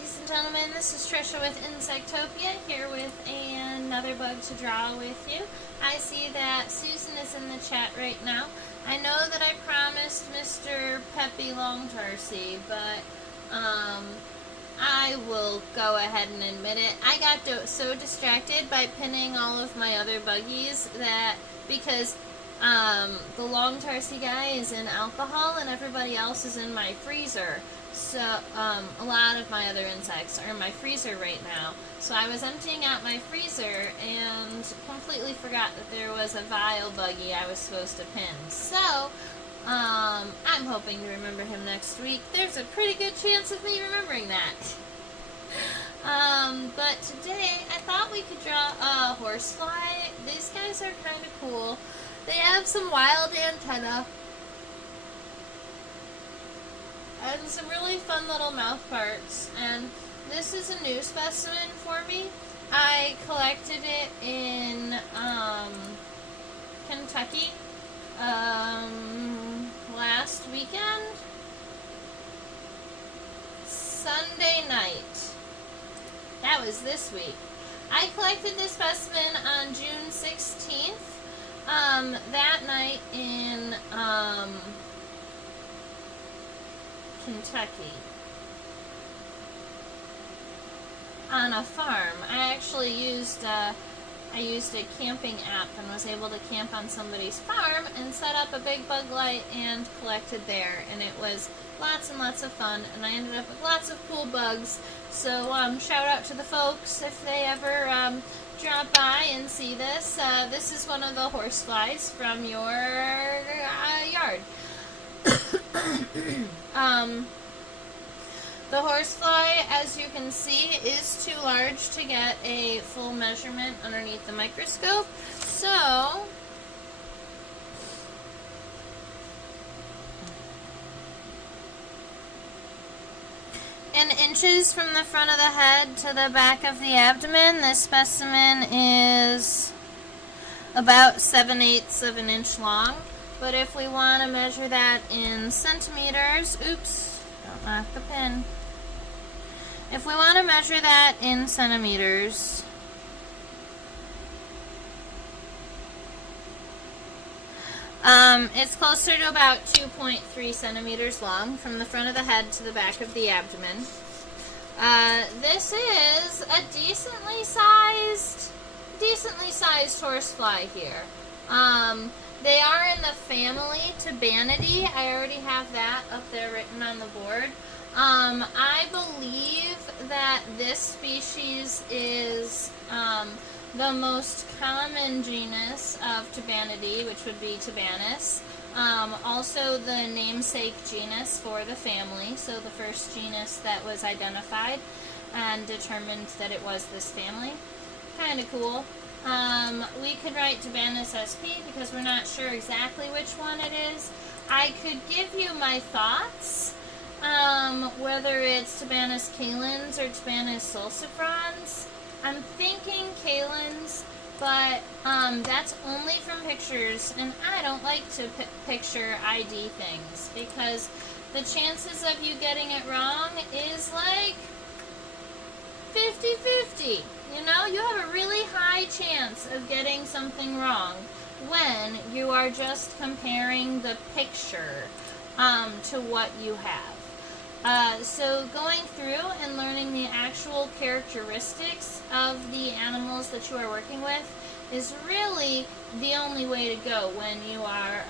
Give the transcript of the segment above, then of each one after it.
ladies and gentlemen, this is Trisha with Insectopia, here with another bug to draw with you. I see that Susan is in the chat right now. I know that I promised Mr. Peppy Longtarsi, but I will go ahead and admit it. I got so distracted by pinning all of my other buggies that because the Longtarsi guy is in alcohol and everybody else is in my freezer. So, a lot of my other insects are in my freezer right now. So I was emptying out my freezer and completely forgot that there was a vile buggy I was supposed to pin. So, I'm hoping to remember him next week. There's a pretty good chance of me remembering that. But today I thought we could draw a horsefly. These guys are kind of cool. They have some wild antennae and some really fun little mouth parts, and this is a new specimen for me. I collected it in Kentucky last weekend, Sunday night. That was this week. I collected this specimen on June 16th. That night in Kentucky on a farm. I actually used a camping app and was able to camp on somebody's farm and set up a big bug light and collected there, and it was lots and lots of fun, and I ended up with lots of cool bugs. So shout out to the folks if they ever drop by and see this. This is one of the horseflies from your yard. The horsefly, as you can see, is too large to get a full measurement underneath the microscope. So, in inches from the front of the head to the back of the abdomen, this specimen is about 7/8 of an inch long. But if we want to measure that in centimeters, oops, don't knock the pin. If we want to measure that in centimeters, it's closer to about 2.3 centimeters long from the front of the head to the back of the abdomen. This is a decently sized horsefly here. They are in the family Tabanidae. I already have that up there written on the board. I believe that this species is the most common genus of Tabanidae, which would be Tabanus. Also the namesake genus for the family, so the first genus that was identified and determined that it was this family. Kind of cool. We could write Tabanus SP because we're not sure exactly which one it is. I could give you my thoughts, whether it's Tabanus calens or Tabanus salsifrons. I'm thinking calens, but that's only from pictures, and I don't like to picture ID things because the chances of you getting it wrong is like 50-50. You know, you have a really high chance of getting something wrong when you are just comparing the picture to what you have. So going through and learning the actual characteristics of the animals that you are working with is really the only way to go when you are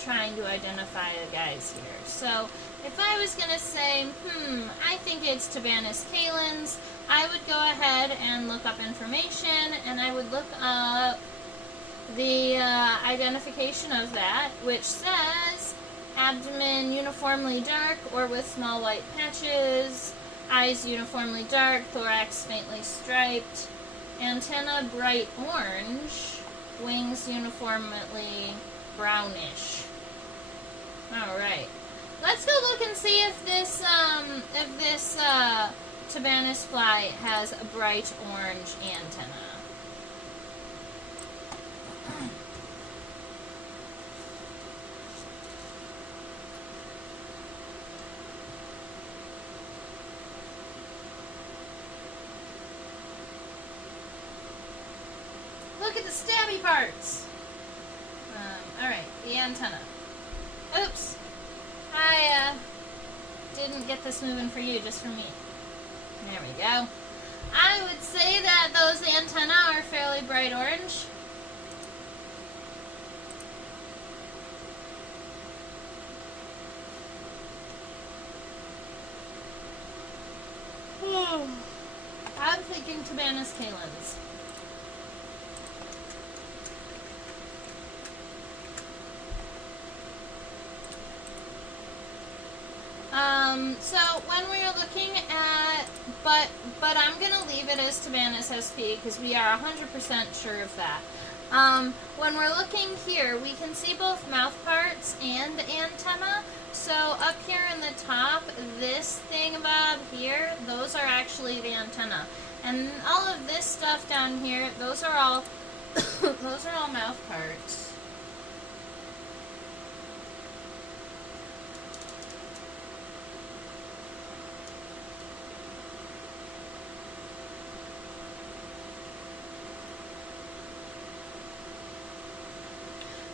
trying to identify the guys here. So if I was going to say, I think it's Tabanus calens, I would go ahead and look up information, and I would look up the identification of that, which says abdomen uniformly dark or with small white patches, eyes uniformly dark, thorax faintly striped, antenna bright orange, wings uniformly brownish. Alright. Let's go look and see if this Tabanus fly has a bright orange antenna. the stabby parts. Alright, the antenna. Oops. I didn't get this moving for you, just for me. There we go. I would say that those antennae are fairly bright orange. I'm thinking Tabanus calens. So when we're looking at, but I'm going to leave it as Tabanus SP because we are 100% sure of that. When we're looking here, we can see both mouth parts and the antenna. So up here in the top, this thingamabob here, those are actually the antenna. And all of this stuff down here, those are all those are all mouth parts.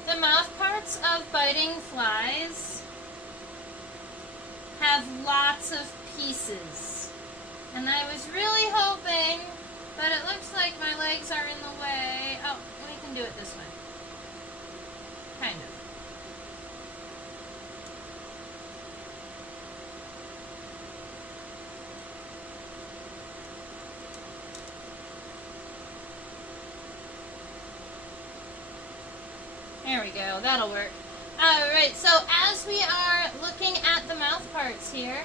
The mouth parts of biting flies have lots of pieces. And I was really hoping, but it looks like my legs are in the way. Oh, we can do it this way. Kind of. There we go, that'll work. Alright, so as we are looking at the mouth parts here,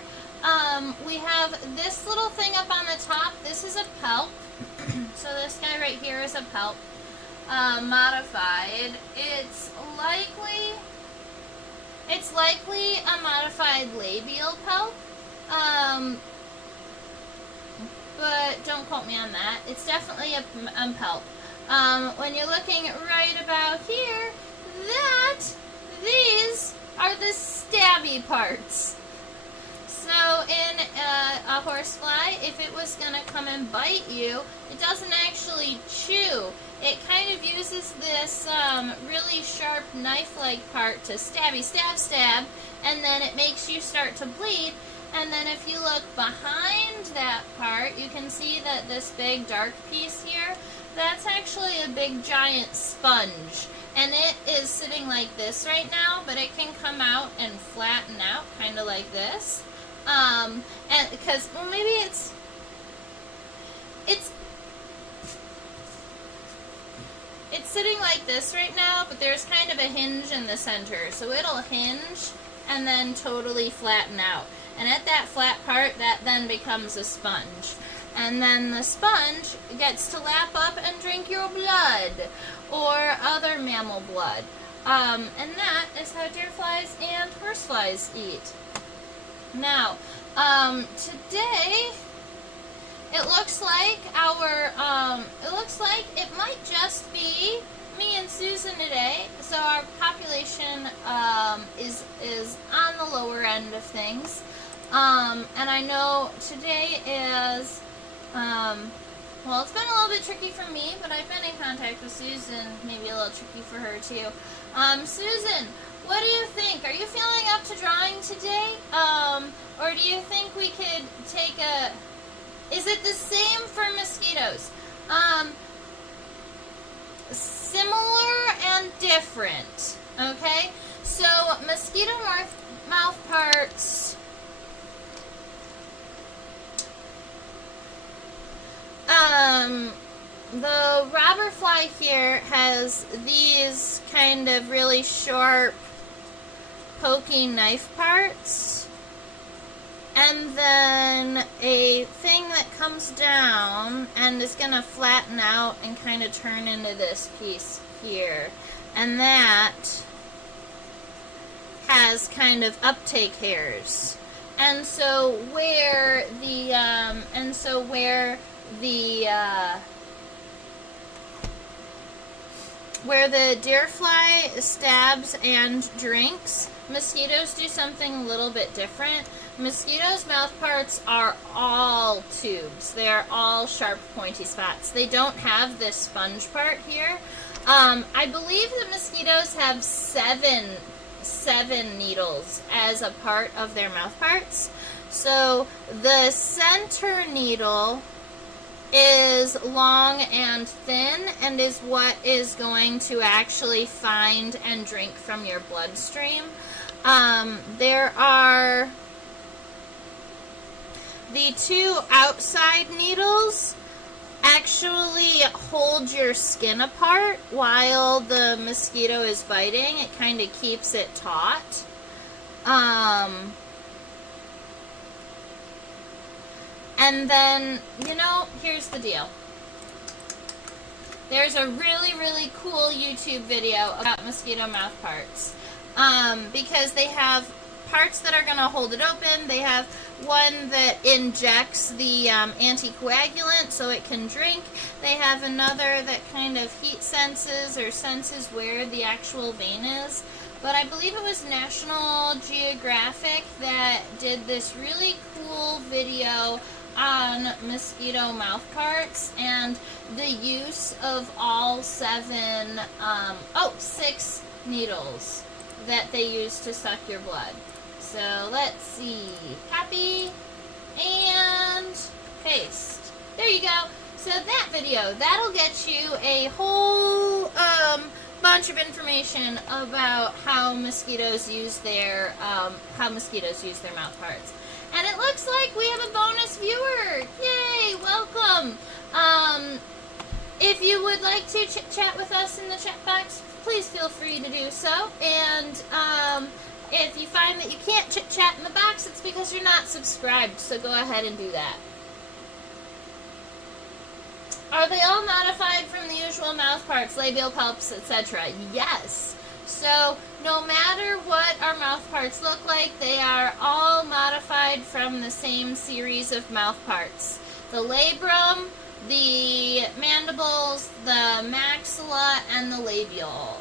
we have this little thing up on the top. This is a palp. So this guy right here is a palp. Modified. It's likely a modified labial palp. But don't quote me on that. It's definitely a palp. When you're looking right about here, these are the stabby parts. So in a horsefly, if it was going to come and bite you, it doesn't actually chew. It kind of uses this really sharp knife-like part to stabby, stab, stab, and then it makes you start to bleed. And then if you look behind that part, you can see that this big dark piece here, that's actually a big giant sponge. And it is sitting like this right now, but it can come out and flatten out, kind of like this. And because, well, maybe it's sitting like this right now, but there's kind of a hinge in the center. So it'll hinge and then totally flatten out. And at that flat part, that then becomes a sponge. And then the sponge gets to lap up and drink your blood or other mammal blood. And that is how deerflies and horseflies eat. Now, today, it looks like it might just be me and Susan today. So our population is on the lower end of things. And I know today is, well, it's been a little bit tricky for me, but I've been in contact with Susan, maybe a little tricky for her too. Susan, what do you think? Are you feeling up to drawing today? Or do you think we could take a, is it the same for mosquitoes? Similar and different, okay? So mosquito mouth parts, the robber fly here has these kind of really sharp, poking knife parts, and then a thing that comes down and is going to flatten out and kind of turn into this piece here, and that has kind of uptake hairs. And so where the where the deer fly stabs and drinks, mosquitoes do something a little bit different. Mosquitoes' mouth parts are all tubes. They are all sharp, pointy spots. They don't have this sponge part here. I believe that mosquitoes have seven needles as a part of their mouth parts. So the center needle is long and thin and is what is going to actually find and drink from your bloodstream. There are the two outside needles actually hold your skin apart while the mosquito is biting. It kind of keeps it taut. And then, you know, here's the deal. There's a really, really cool YouTube video about mosquito mouth parts. Because they have parts that are going to hold it open. They have one that injects the anticoagulant so it can drink. They have another that kind of heat senses or senses where the actual vein is. But I believe it was National Geographic that did this really cool video on mosquito mouth parts and the use of all six needles that they use to suck your blood. So let's see, copy and paste. There you go. So that video, that'll get you a whole bunch of information about how mosquitoes use their mouth parts. And it looks like we have a bonus viewer. Yay, welcome. If you would like to chit-chat with us in the chat box, please feel free to do so. And if you find that you can't chit-chat in the box, it's because you're not subscribed, so go ahead and do that. Are they all modified from the usual mouth parts, labial palps, etc.? Yes. So, no matter what our mouth parts look like, they are all modified from the same series of mouth parts. The labrum, the mandibles, the maxilla, and the labia.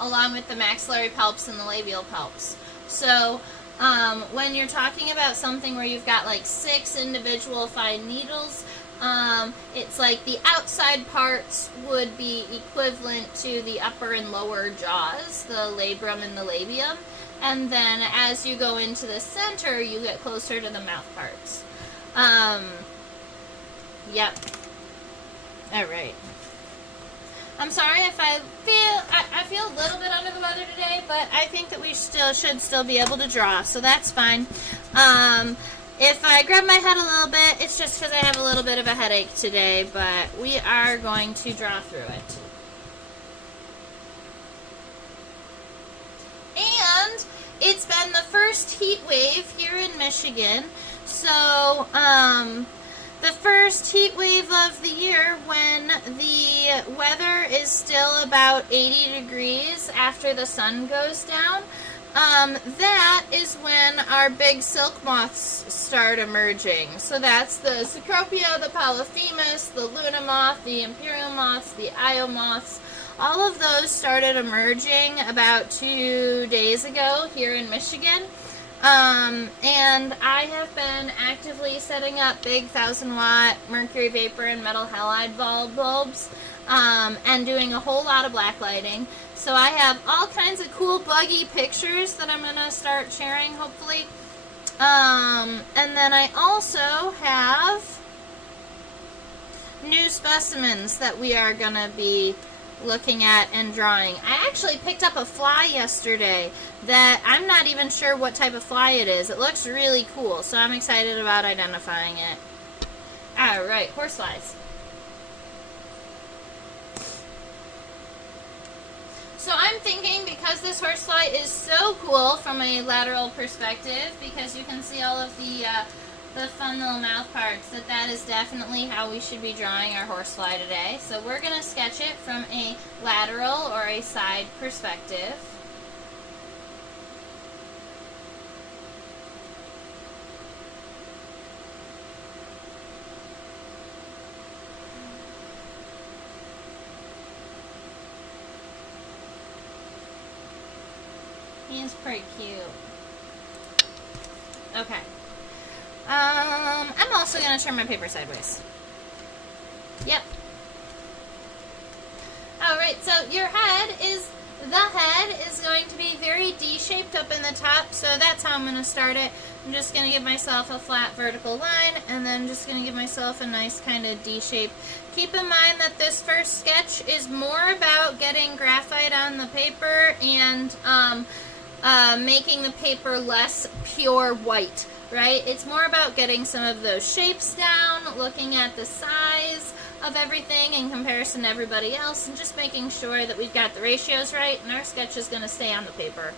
Along with the maxillary palps and the labial palps. So, when you're talking about something where you've got like 6 individual fine needles, it's like the outside parts would be equivalent to the upper and lower jaws, the labrum and the labium. And then as you go into the center, you get closer to the mouth parts. Yep. Alright. I'm sorry if I feel a little bit under the weather today, but I think that we should still be able to draw, so that's fine. If I grab my head a little bit, it's just because I have a little bit of a headache today, but we are going to draw through it. And it's been the first heat wave here in Michigan, so the first heat wave of the year when the weather is still about 80 degrees after the sun goes down. That is when our big silk moths start emerging. So that's the Cecropia, the Polyphemus, the Luna moth, the Imperial moths, the Io moths. All of those started emerging about 2 days ago here in Michigan. And I have been actively setting up big 1,000-watt mercury vapor and metal halide bulbs, and doing a whole lot of black lighting. So I have all kinds of cool buggy pictures that I'm going to start sharing, hopefully. And then I also have new specimens that we are going to be looking at and drawing. I actually picked up a fly yesterday that I'm not even sure what type of fly it is. It looks really cool, so I'm excited about identifying it. Alright, horseflies. So I'm thinking, because this horsefly is so cool from a lateral perspective, because you can see all of the fun little mouth parts, that is definitely how we should be drawing our horsefly today. So we're going to sketch it from a lateral or a side perspective. pretty cute. Okay. I'm also going to turn my paper sideways. Yep. Alright, so your head is going to be very D-shaped up in the top, so that's how I'm going to start it. I'm just going to give myself a flat vertical line, and then just going to give myself a nice kind of D shape. Keep in mind that this first sketch is more about getting graphite on the paper and making the paper less pure white, right? It's more about getting some of those shapes down, looking at the size of everything in comparison to everybody else, and just making sure that we've got the ratios right, and our sketch is going to stay on the paper.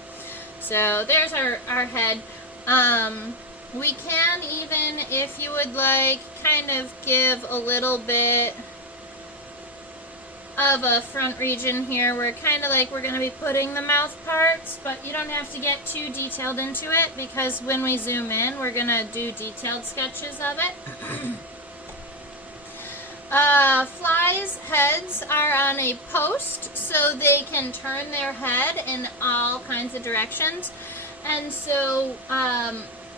So there's our head. We can even, if you would like, kind of give a little bit of a front region here where kind of like we're going to be putting the mouth parts, but you don't have to get too detailed into it, because when we zoom in, we're going to do detailed sketches of it. Flies' heads are on a post, so they can turn their head in all kinds of directions. And so,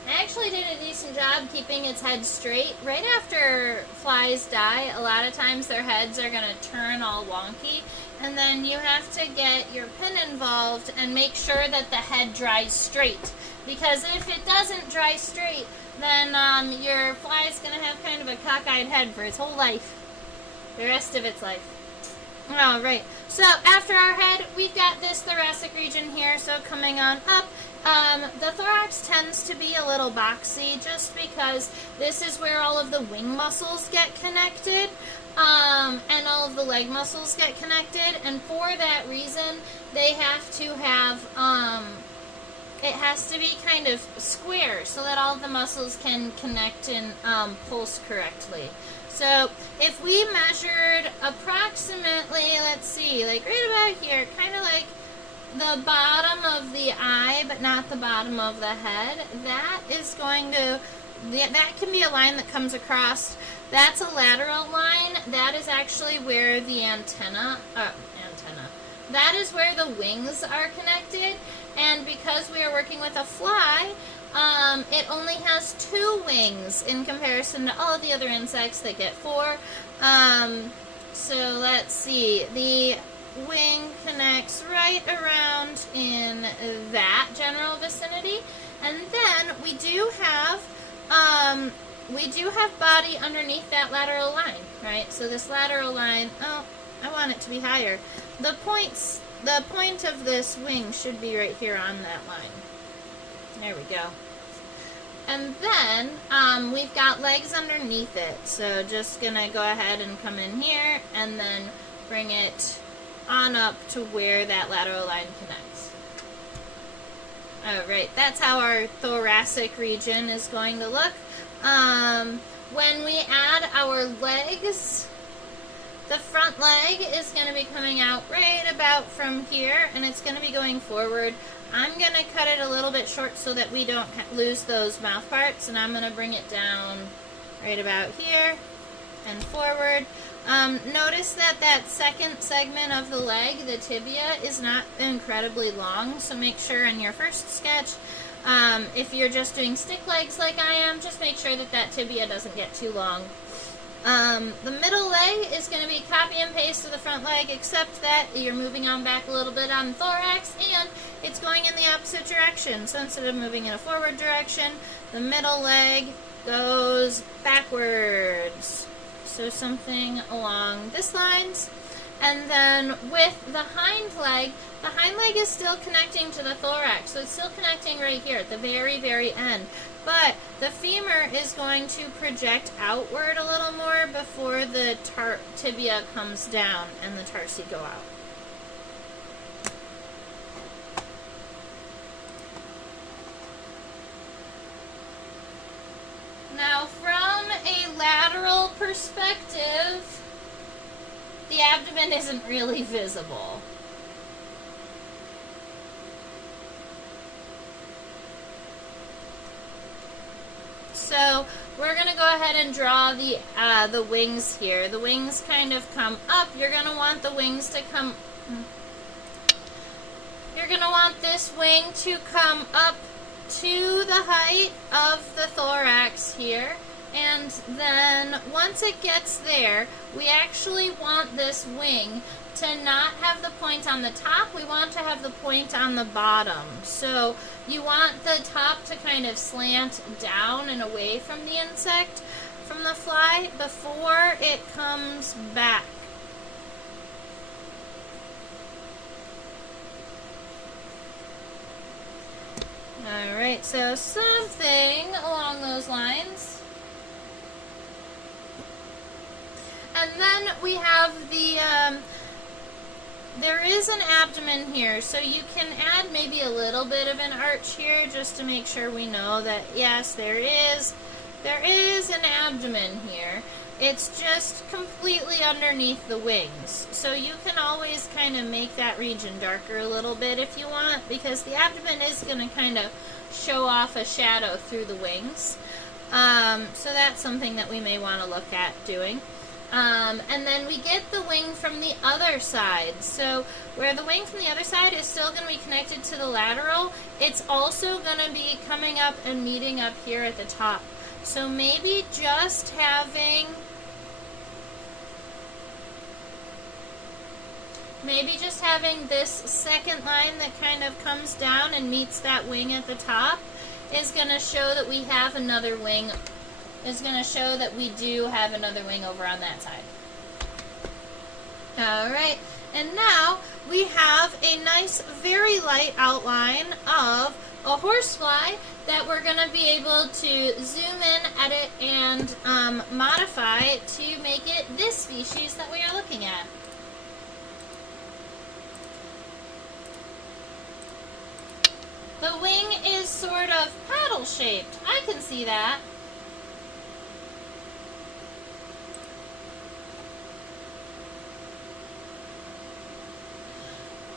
I actually did a decent job keeping its head straight. Right after flies die, a lot of times their heads are going to turn all wonky. And then you have to get your pin involved and make sure that the head dries straight. Because if it doesn't dry straight, then your fly is going to have kind of a cockeyed head for its whole life. The rest of its life. Alright, so after our head, we've got this thoracic region here, so coming on up. The thorax tends to be a little boxy just because this is where all of the wing muscles get connected, and all of the leg muscles get connected, and for that reason, they have to have, it has to be kind of square so that all of the muscles can connect and pulse correctly. So if we measured approximately, let's see, like right about here, kind of like the bottom of the eye, but not the bottom of the head, that is going to, that can be a line that comes across. That's a lateral line. That is actually where the antenna, that is where the wings are connected. And because we are working with a fly, it only has 2 wings in comparison to all of the other insects that get 4. So let's see, the wing connects right around in that general vicinity, and then we do have body underneath that lateral line, right? So this lateral line, oh, I want it to be higher. The point of this wing should be right here on that line. There we go. And then we've got legs underneath it, so just gonna go ahead and come in here and then bring it on up to where that lateral line connects. Alright, that's how our thoracic region is going to look. When we add our legs, the front leg is going to be coming out right about from here, and it's going to be going forward. I'm going to cut it a little bit short so that we don't lose those mouth parts, and I'm going to bring it down right about here and forward. Notice that that second segment of the leg, the tibia, is not incredibly long, so make sure in your first sketch, if you're just doing stick legs like I am, just make sure that that tibia doesn't get too long. The middle leg is going to be copy and paste to the front leg, except that you're moving on back a little bit on the thorax, and it's going in the opposite direction. So instead of moving in a forward direction, the middle leg goes backwards. So something along this lines. And then with the hind leg is still connecting to the thorax. So it's still connecting right here at the very, very end. But the femur is going to project outward a little more before the tibia comes down and the tarsi go out. Now, from a lateral perspective, the abdomen isn't really visible. So we're going to go ahead and draw the wings here. The wings kind of come up. You're going to want the wings to come you're going to want this wing to come up to the height of the thorax here. And then once it gets there, we actually want this wing to not have the point on the top. We want to have the point on the bottom. So you want the top to kind of slant down and away from the insect, from the fly, before it comes back. Alright, so something along those lines. And then we have the, there is an abdomen here, so you can add maybe a little bit of an arch here just to make sure we know that, yes, there is an abdomen here. It's just completely underneath the wings. So you can always kind of make that region darker a little bit if you want, because the abdomen is going to kind of show off a shadow through the wings. So that's something that we may want to look at doing. And then we get the wing from the other side. So where the wing from the other side is still going to be connected to the lateral, it's also going to be coming up and meeting up here at the top. So maybe just having this second line that kind of comes down and meets that wing at the top is going to show that we have another wing, is going to show that we do have another wing over on that side. Alright, and now we have a nice, very light outline of a horsefly that we're going to be able to zoom in, edit, and modify to make it this species that we are looking at. The wing is sort of paddle-shaped. I can see that.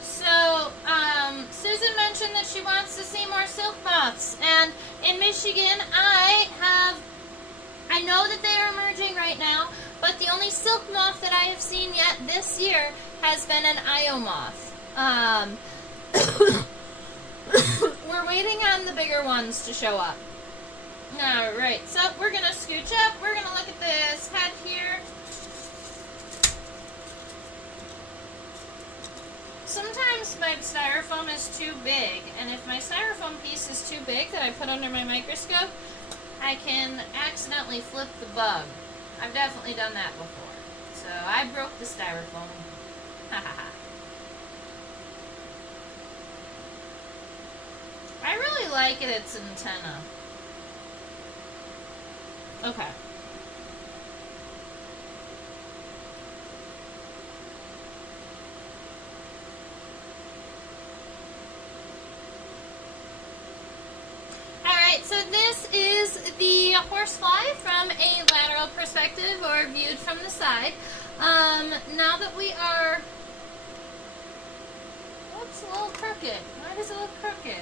So, Susan mentioned that she wants to see more silk moths, and in Michigan, I know that they are emerging right now, but the only silk moth that I have seen yet this year has been an Io moth. We're waiting on the bigger ones to show up. Alright, so we're going to scooch up, we're going to look at this head here. Sometimes my styrofoam is too big, and if my styrofoam piece is too big that I put under my microscope, I can accidentally flip the bug. I've definitely done that before. So I broke the styrofoam. Ha ha ha. I really like its antenna. Okay. Alright, so this is the horsefly from a lateral perspective or viewed from the side. Now that we are... What's a little crooked? Why does it look crooked?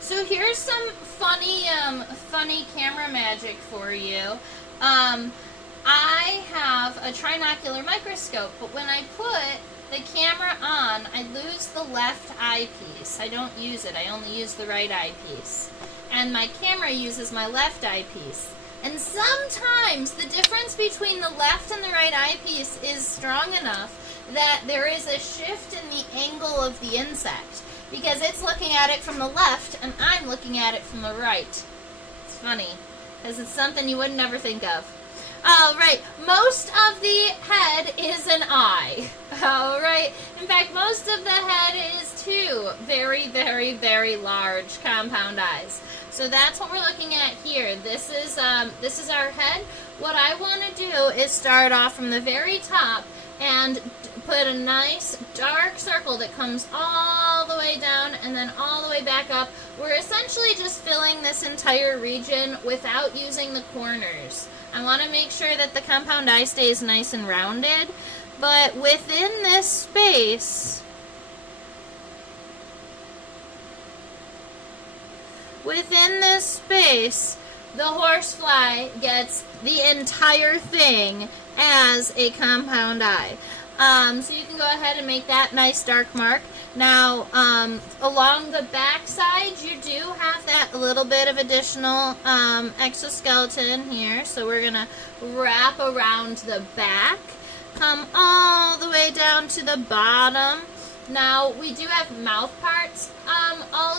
So here's some funny camera magic for you. I have a trinocular microscope, but when I put the camera on, I lose the left eyepiece. I don't use it. I only use the right eyepiece. And my camera uses my left eyepiece. And sometimes the difference between the left and the right eyepiece is strong enough that there is a shift in the angle of the insect, because it's looking at it from the left and I'm looking at it from the right. It's funny, because it's something you would never think of. Alright, most of the head is an eye. Alright, in fact, most of the head is two very, very, very large compound eyes. So that's what we're looking at here. This is our head. What I want to do is start off from the very top and put a nice dark circle that comes all the way down and then all the way back up. We're essentially just filling this entire region without using the corners. I want to make sure that the compound eye stays nice and rounded, but within this space, within this space, the horsefly gets the entire thing as a compound eye. So you can go ahead and make that nice dark mark. Now, along the back side, you do have that little bit of additional exoskeleton here. So we're going to wrap around the back, come all the way down to the bottom. Now, we do have mouth parts all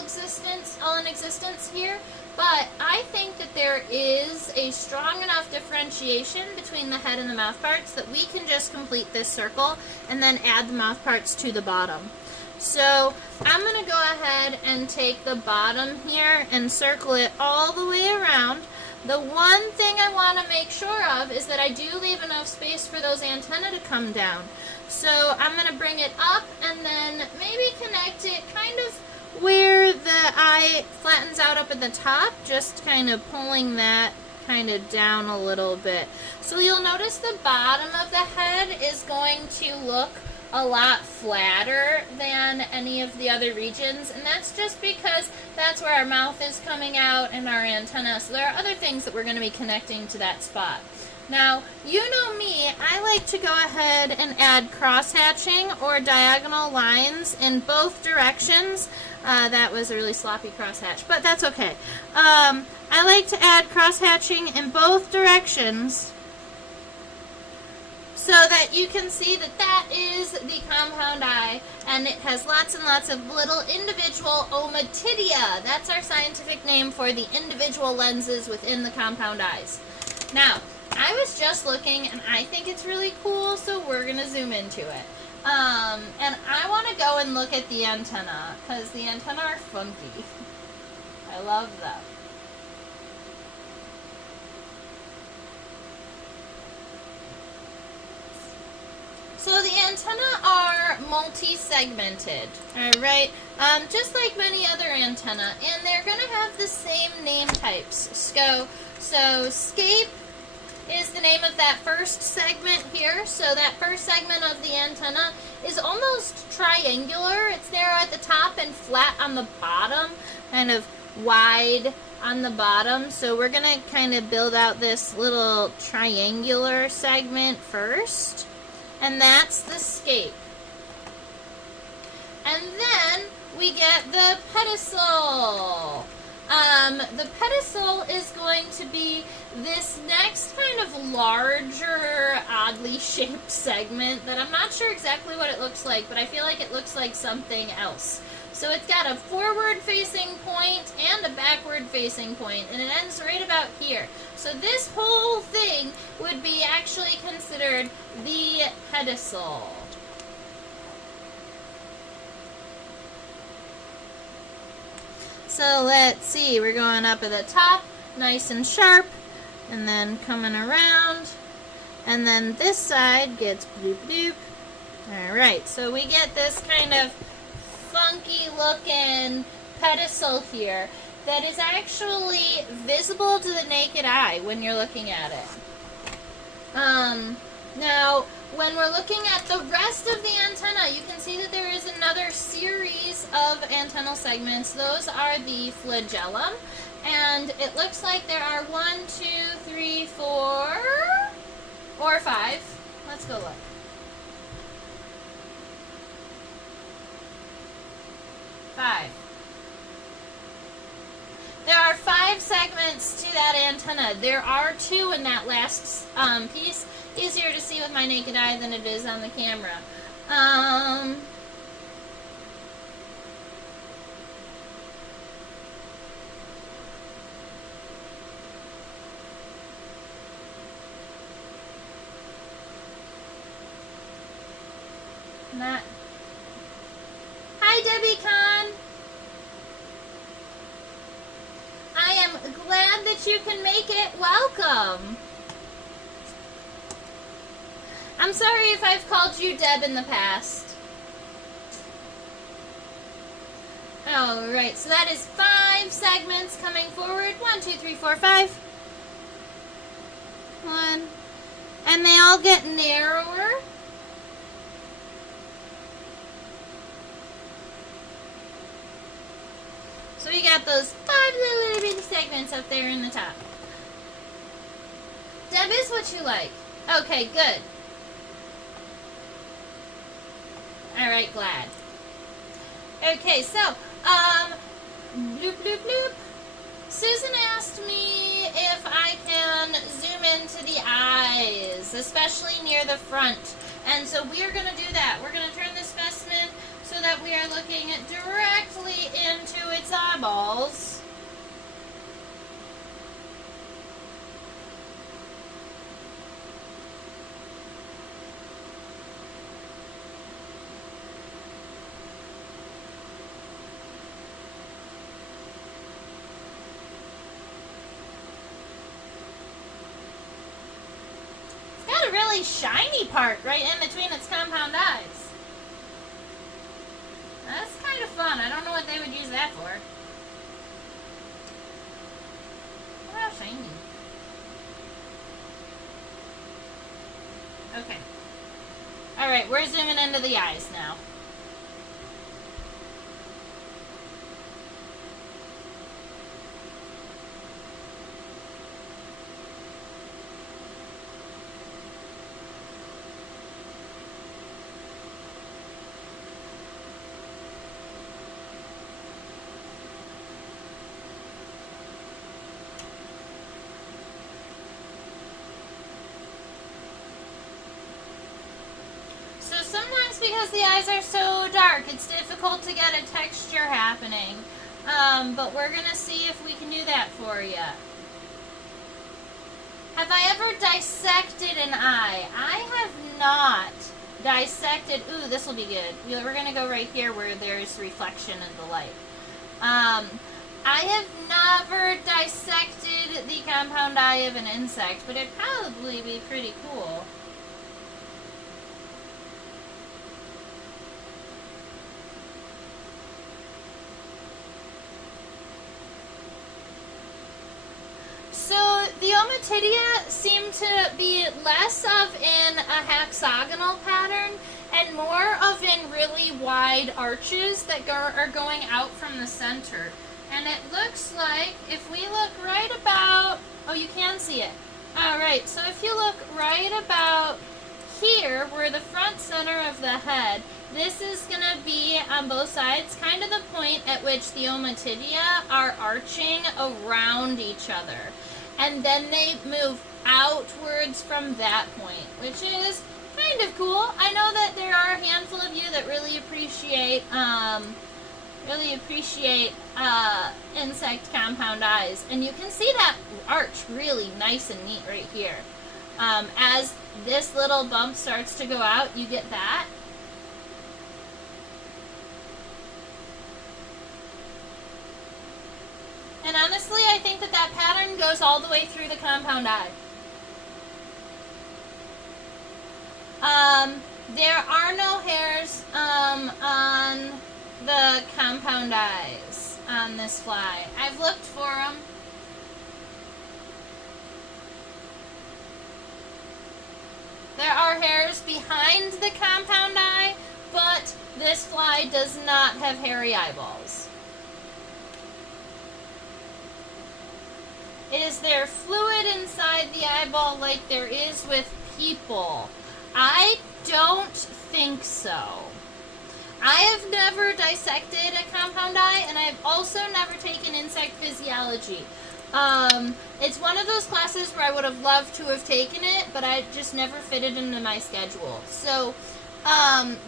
in existence here, but I think that there is a strong enough differentiation between the head and the mouth parts that we can just complete this circle and then add the mouth parts to the bottom. So I'm going to go ahead and take the bottom here and circle it all the way around. The one thing I want to make sure of is that I do leave enough space for those antennae to come down. So I'm going to bring it up and then maybe connect it kind of where the eye flattens out up at the top, just kind of pulling that kind of down a little bit. So you'll notice the bottom of the head is going to look a lot flatter than any of the other regions, and that's just because that's where our mouth is coming out and our antenna. So there are other things that we're going to be connecting to that spot. Now, you know me, I like to go ahead and add cross-hatching or diagonal lines in both directions. That was a really sloppy cross-hatch, but that's okay. I like to add cross-hatching in both directions so that you can see that that is the compound eye, and it has lots and lots of little individual ommatidia. That's our scientific name for the individual lenses within the compound eyes. Now, I was just looking, and I think it's really cool, so we're going to zoom into it. And I want to go and look at the antenna, because the antennae are funky. I love them. So the antennae are multi-segmented, alright, just like many other antennae, and they're going to have the same name types. So scape is the name of that first segment here. So that first segment of the antenna is almost triangular. It's narrow at the top and flat on the bottom, kind of wide on the bottom. So we're going to kind of build out this little triangular segment first. And that's the scape. And then we get the pedicel. The pedicel is going to be this next kind of larger, oddly shaped segment that I'm not sure exactly what it looks like, but I feel like it looks like something else. So it's got a forward-facing point and a backward-facing point, and it ends right about here. So this whole thing would be actually considered the pedicel. So let's see, we're going up at the top, nice and sharp, and then coming around, and then this side gets bloop bloop. Alright, so we get this kind of funky looking pedicel here that is actually visible to the naked eye when you're looking at it. Now, when we're looking at the rest of the antenna, you can see that there is another series of antennal segments. Those are the flagellum, and it looks like there are 1, 2, 3, 4, or 5. Let's go look. There are 5 segments to that antenna. There are 2 in that last piece. Easier to see with my naked eye than it is on the camera. Hi, Debbie Kahn. I am glad that you can make it. Welcome. I'm sorry if I've called you Deb in the past. Alright, so that is 5 segments coming forward. 1, 2, 3, 4, 5. 1. And they all get narrower. So we got those 5 little bitty segments up there in the top. Deb is what you like. Okay, good. Alright, glad. Okay, so, bloop, bloop, bloop. Susan asked me if I can zoom into the eyes, especially near the front. And so we are going to do that. We're going to turn this specimen so that we are looking directly into its eyeballs. A really shiny part right in between its compound eyes. That's kind of fun. I don't know what they would use that for. Look how shiny. Okay. Alright, we're zooming into the eyes now. Sometimes because the eyes are so dark, it's difficult to get a texture happening. But we're going to see if we can do that for you. Have I ever dissected an eye? I have not dissected. Ooh, this will be good. We're going to go right here where there's reflection of the light. I have never dissected the compound eye of an insect, but it'd probably be pretty cool. So the Ommatidia seem to be less of in a hexagonal pattern and more of in really wide arches that are going out from the center. And it looks like if we look right about, oh, you can see it. Alright, so if you look right about here, where the front center of the head, this is going to be on both sides kind of the point at which the Ommatidia are arching around each other. And then they move outwards from that point, which is kind of cool. I know that there are a handful of you that really appreciate insect compound eyes. And you can see that arch really nice and neat right here. As this little bump starts to go out, you get that. And honestly, I think that that pattern goes all the way through the compound eye. There are no hairs on the compound eyes on this fly. I've looked for them. There are hairs behind the compound eye, but this fly does not have hairy eyeballs. Is there fluid inside the eyeball like there is with people? I don't think so. I have never dissected a compound eye, and I have also never taken insect physiology. It's one of those classes where I would have loved to have taken it, but I just never fit it into my schedule. So,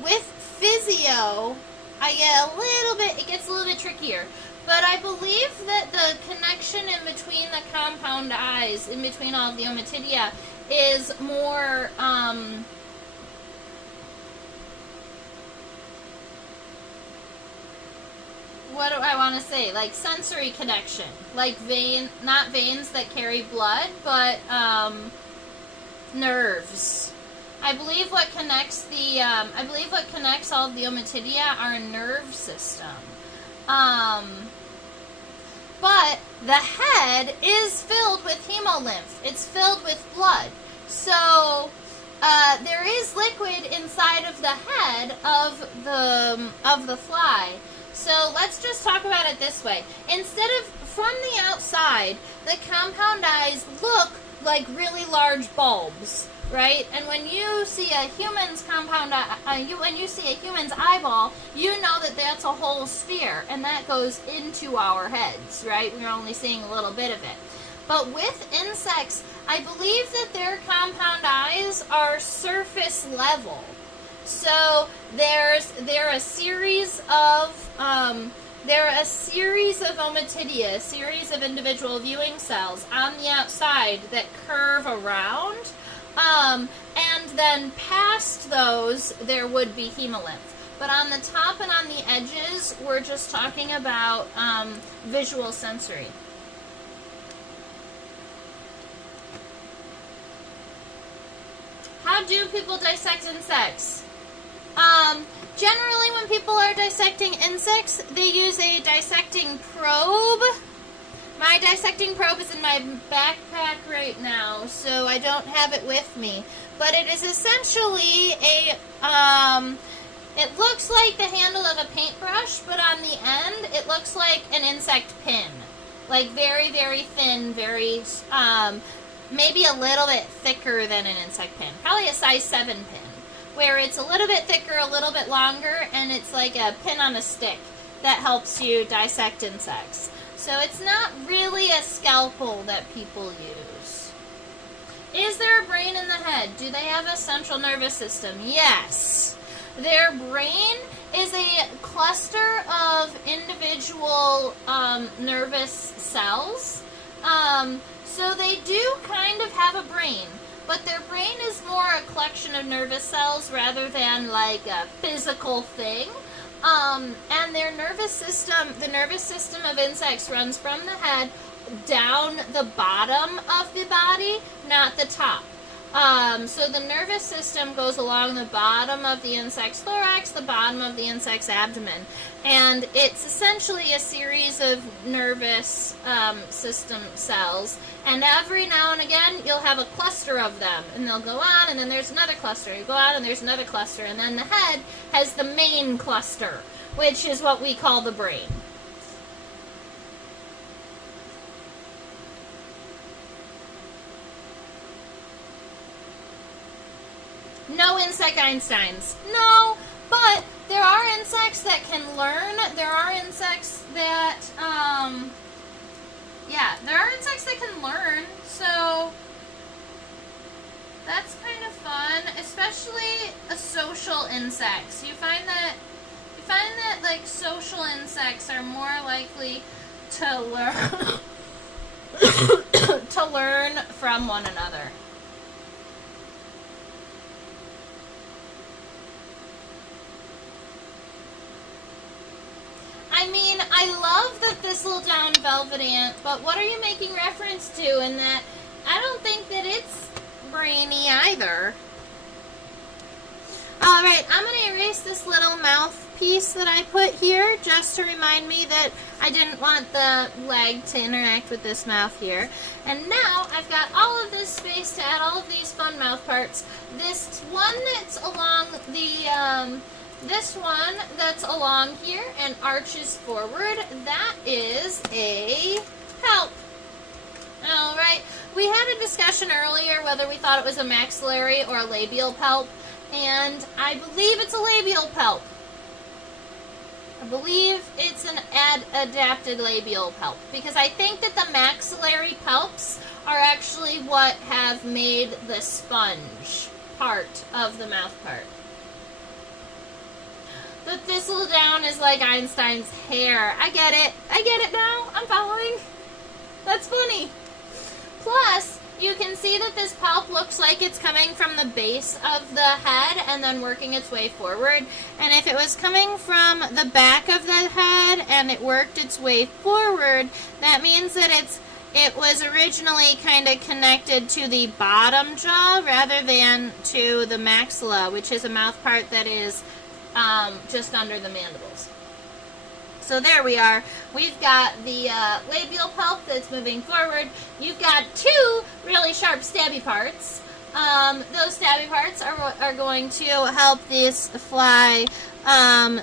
with physio, I get a little bit, it gets a little bit trickier. But I believe that the connection in between the compound eyes, in between all of the Ommatidia, is more, what do I want to say? Like sensory connection. Like not veins that carry blood, but, nerves. I believe what connects all of the Ommatidia are a nerve system. But the head is filled with hemolymph. It's filled with blood. So there is liquid inside of the head of the fly. So let's just talk about it this way. Instead of from the outside, the compound eyes look like really large bulbs, right? And when you see a human's when you see a human's eyeball, you know that that's a whole sphere, and that goes into our heads, right? We're only seeing a little bit of it. But with insects, I believe that their compound eyes are surface level. So they're a series of ommatidia, a series of individual viewing cells on the outside that curve around, and then past those there would be hemolymph. But on the top and on the edges, we're just talking about visual sensory. How do people dissect insects? Generally, when people are dissecting insects, they use a dissecting probe. My dissecting probe is in my backpack right now, so I don't have it with me. But it is essentially it looks like the handle of a paintbrush, but on the end, it looks like an insect pin. Like very, very thin, very, maybe a little bit thicker than an insect pin. Probably a size 7 pin, where it's a little bit thicker, a little bit longer, and it's like a pin on a stick that helps you dissect insects. So it's not really a scalpel that people use. Is there a brain in the head? Do they have a central nervous system? Yes. Their brain is a cluster of individual nervous cells. So they do kind of have a brain, but their brain is more a collection of nervous cells rather than like a physical thing. And their nervous system, the nervous system of insects runs from the head down the bottom of the body, not the top. So the nervous system goes along the bottom of the insect's thorax, the bottom of the insect's abdomen. And it's essentially a series of nervous system cells. And every now and again, you'll have a cluster of them. And they'll go on, and then there's another cluster. You go on, and there's another cluster. And then the head has the main cluster, which is what we call the brain. No insect Einsteins. No, but there are insects that can learn. There are insects that, there are insects that can learn. So that's kind of fun, especially social insects. You find that like social insects are more likely to learn to learn from one another. I mean, I love the thistledown velvet ant, but what are you making reference to in that? I don't think that it's brainy either. Alright, I'm going to erase this little mouthpiece that I put here just to remind me that I didn't want the leg to interact with this mouth here. And now I've got all of this space to add all of these fun mouth parts. This one that's along the... this one that's along here and arches forward, that is a palp. Alright, we had a discussion earlier whether we thought it was a maxillary or a labial palp, and I believe it's a labial palp. I believe it's an adapted labial palp, because I think that the maxillary palps are actually what have made the sponge part of the mouth part. The thistledown is like Einstein's hair. I get it. I get it now. I'm following. That's funny. Plus, you can see that this palp looks like it's coming from the base of the head and then working its way forward. And if it was coming from the back of the head and it worked its way forward, that means that it was originally kind of connected to the bottom jaw rather than to the maxilla, which is a mouth part that is just under the mandibles. So there we are. We've got the labial palp that's moving forward. You've got two really sharp stabby parts. Those stabby parts are going to help this fly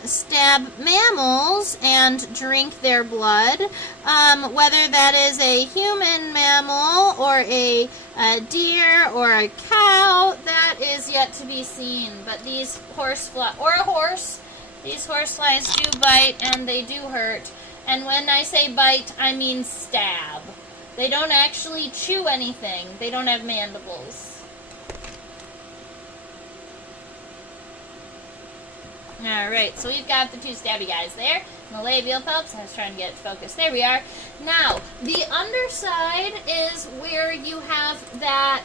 stab mammals and drink their blood. Whether that is a human mammal or a deer or a cow, that is yet to be seen. But these horseflies, or a horse, these horseflies do bite and they do hurt. And when I say bite, I mean stab. They don't actually chew anything. They don't have mandibles. Alright, so we've got the two stabby guys there. And the labial palps, I was trying to get it focused. There we are. Now, the underside is where you have that,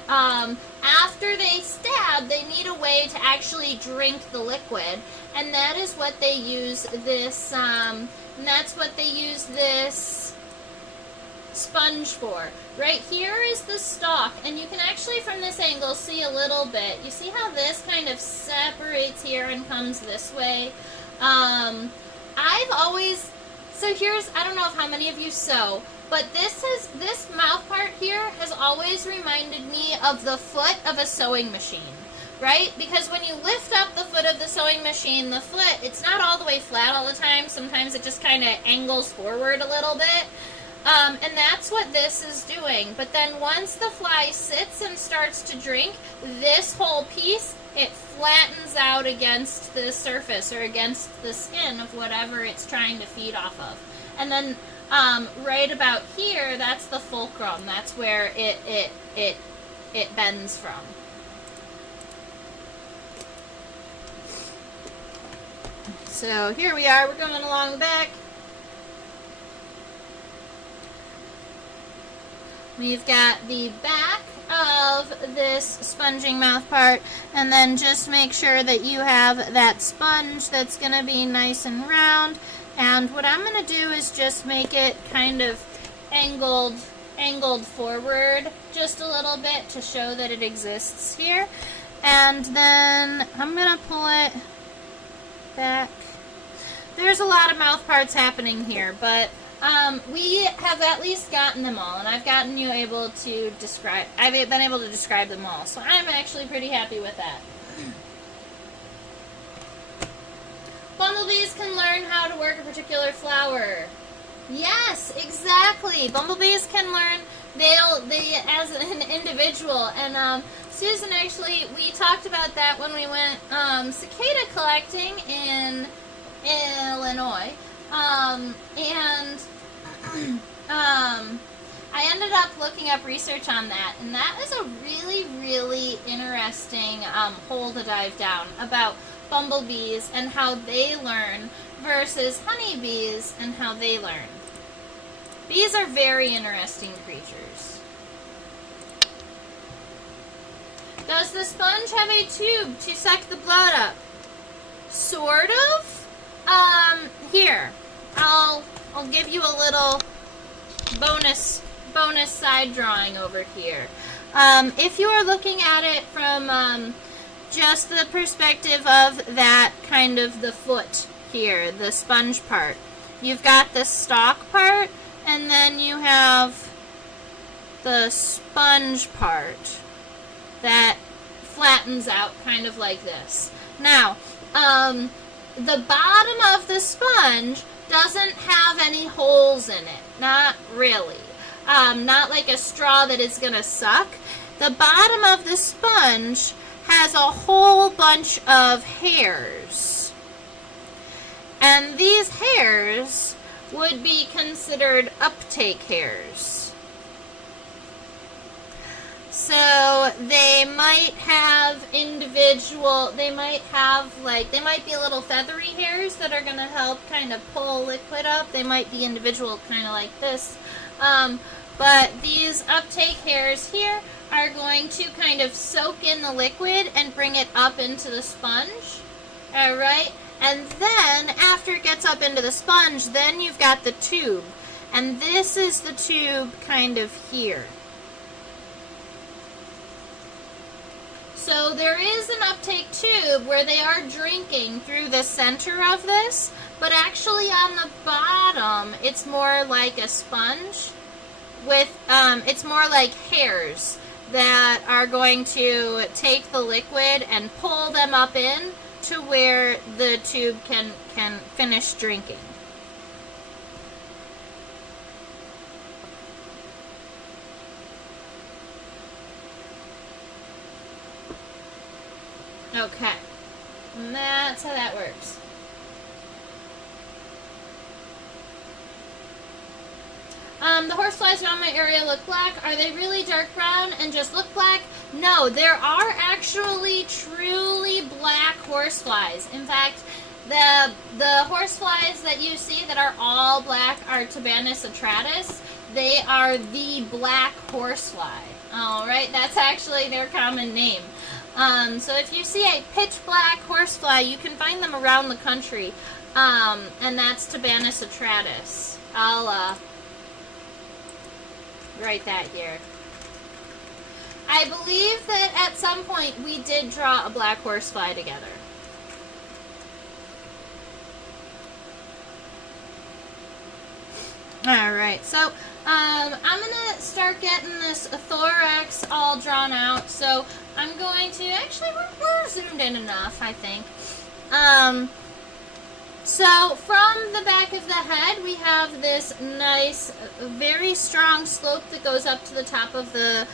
after they stab, they need a way to actually drink the liquid. And that is what they use this, sponge for. Right here is the stalk, and you can actually from this angle see a little bit. You see how this kind of separates here and comes this way? I've always, so here's, I don't know if how many of you sew, but this mouth part here has always reminded me of the foot of a sewing machine. Right? Because when you lift up the foot of the sewing machine, the foot, it's not all the way flat all the time. Sometimes it just kind of angles forward a little bit. And that's what this is doing. But then once the fly sits and starts to drink, this whole piece, it flattens out against the surface or against the skin of whatever it's trying to feed off of. And then right about here, that's the fulcrum. That's where it bends from. So here we are, we're going along the back. We've got the back of this sponging mouth part, and then just make sure that you have that sponge that's going to be nice and round. And what I'm going to do is just make it kind of angled forward just a little bit to show that it exists here. And then I'm going to pull it back. There's a lot of mouth parts happening here, but we have at least gotten them all, and I've been able to describe them all, so I'm actually pretty happy with that. Bumblebees can learn how to work a particular flower. Yes, exactly. Bumblebees can learn, they as an individual, and Susan, actually, we talked about that when we went cicada collecting in Illinois, I ended up looking up research on that, and that is a really, really interesting hole to dive down about bumblebees and how they learn versus honeybees and how they learn. Bees are very interesting creatures. Does the sponge have a tube to suck the blood up? Sort of. Here, I'll give you a little bonus side drawing over here. If you are looking at it from just the perspective of that kind of the foot here, the sponge part, you've got the stalk part, and then you have the sponge part that flattens out kind of like this. Now, the bottom of the sponge doesn't have any holes in it. Not really. Not like a straw that is going to suck. The bottom of the sponge has a whole bunch of hairs. And these hairs would be considered uptake hairs. So they might have they might be little feathery hairs that are going to help kind of pull liquid up. They might be individual, kind of like this. But these uptake hairs here are going to kind of soak in the liquid and bring it up into the sponge. Alright? And then, after it gets up into the sponge, then you've got the tube. And this is the tube kind of here. So there is an uptake tube where they are drinking through the center of this, but actually on the bottom, it's more like a sponge with, it's more like hairs that are going to take the liquid and pull them up in to where the tube can finish drinking. Okay, and that's how that works. The horseflies around my area look black. Are they really dark brown and just look black? No, there are actually truly black horseflies. In fact, the horseflies that you see that are all black are Tabanus atratus. They are the black horsefly. All right, that's actually their common name. So if you see a pitch black horsefly, you can find them around the country, and that's Tabanus atratus. I'll write that here. I believe that at some point we did draw a black horsefly together. Alright, so I'm going to start getting this thorax all drawn out. So I'm going to, actually we're zoomed in enough, I think. So from the back of the head, we have this nice, very strong slope that goes up to the top of the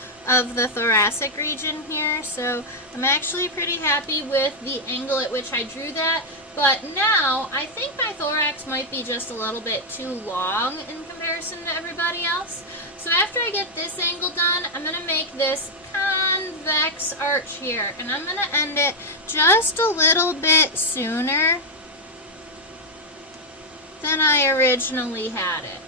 thoracic region here. So I'm actually pretty happy with the angle at which I drew that. But now, I think my thorax might be just a little bit too long in comparison to everybody else. So after I get this angle done, I'm going to make this convex arch here. And I'm going to end it just a little bit sooner than I originally had it.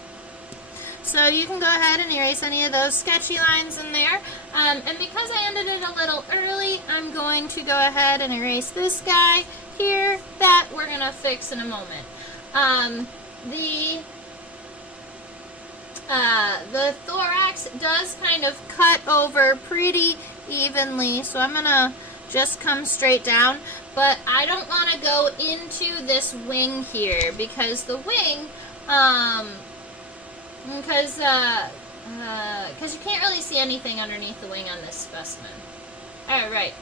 So you can go ahead and erase any of those sketchy lines in there. And because I ended it a little early, I'm going to go ahead and erase this guy here that we're going to fix in a moment. The thorax does kind of cut over pretty evenly, so I'm going to just come straight down. But I don't want to go into this wing here because the wing, because you can't really see anything underneath the wing on this specimen. Alright.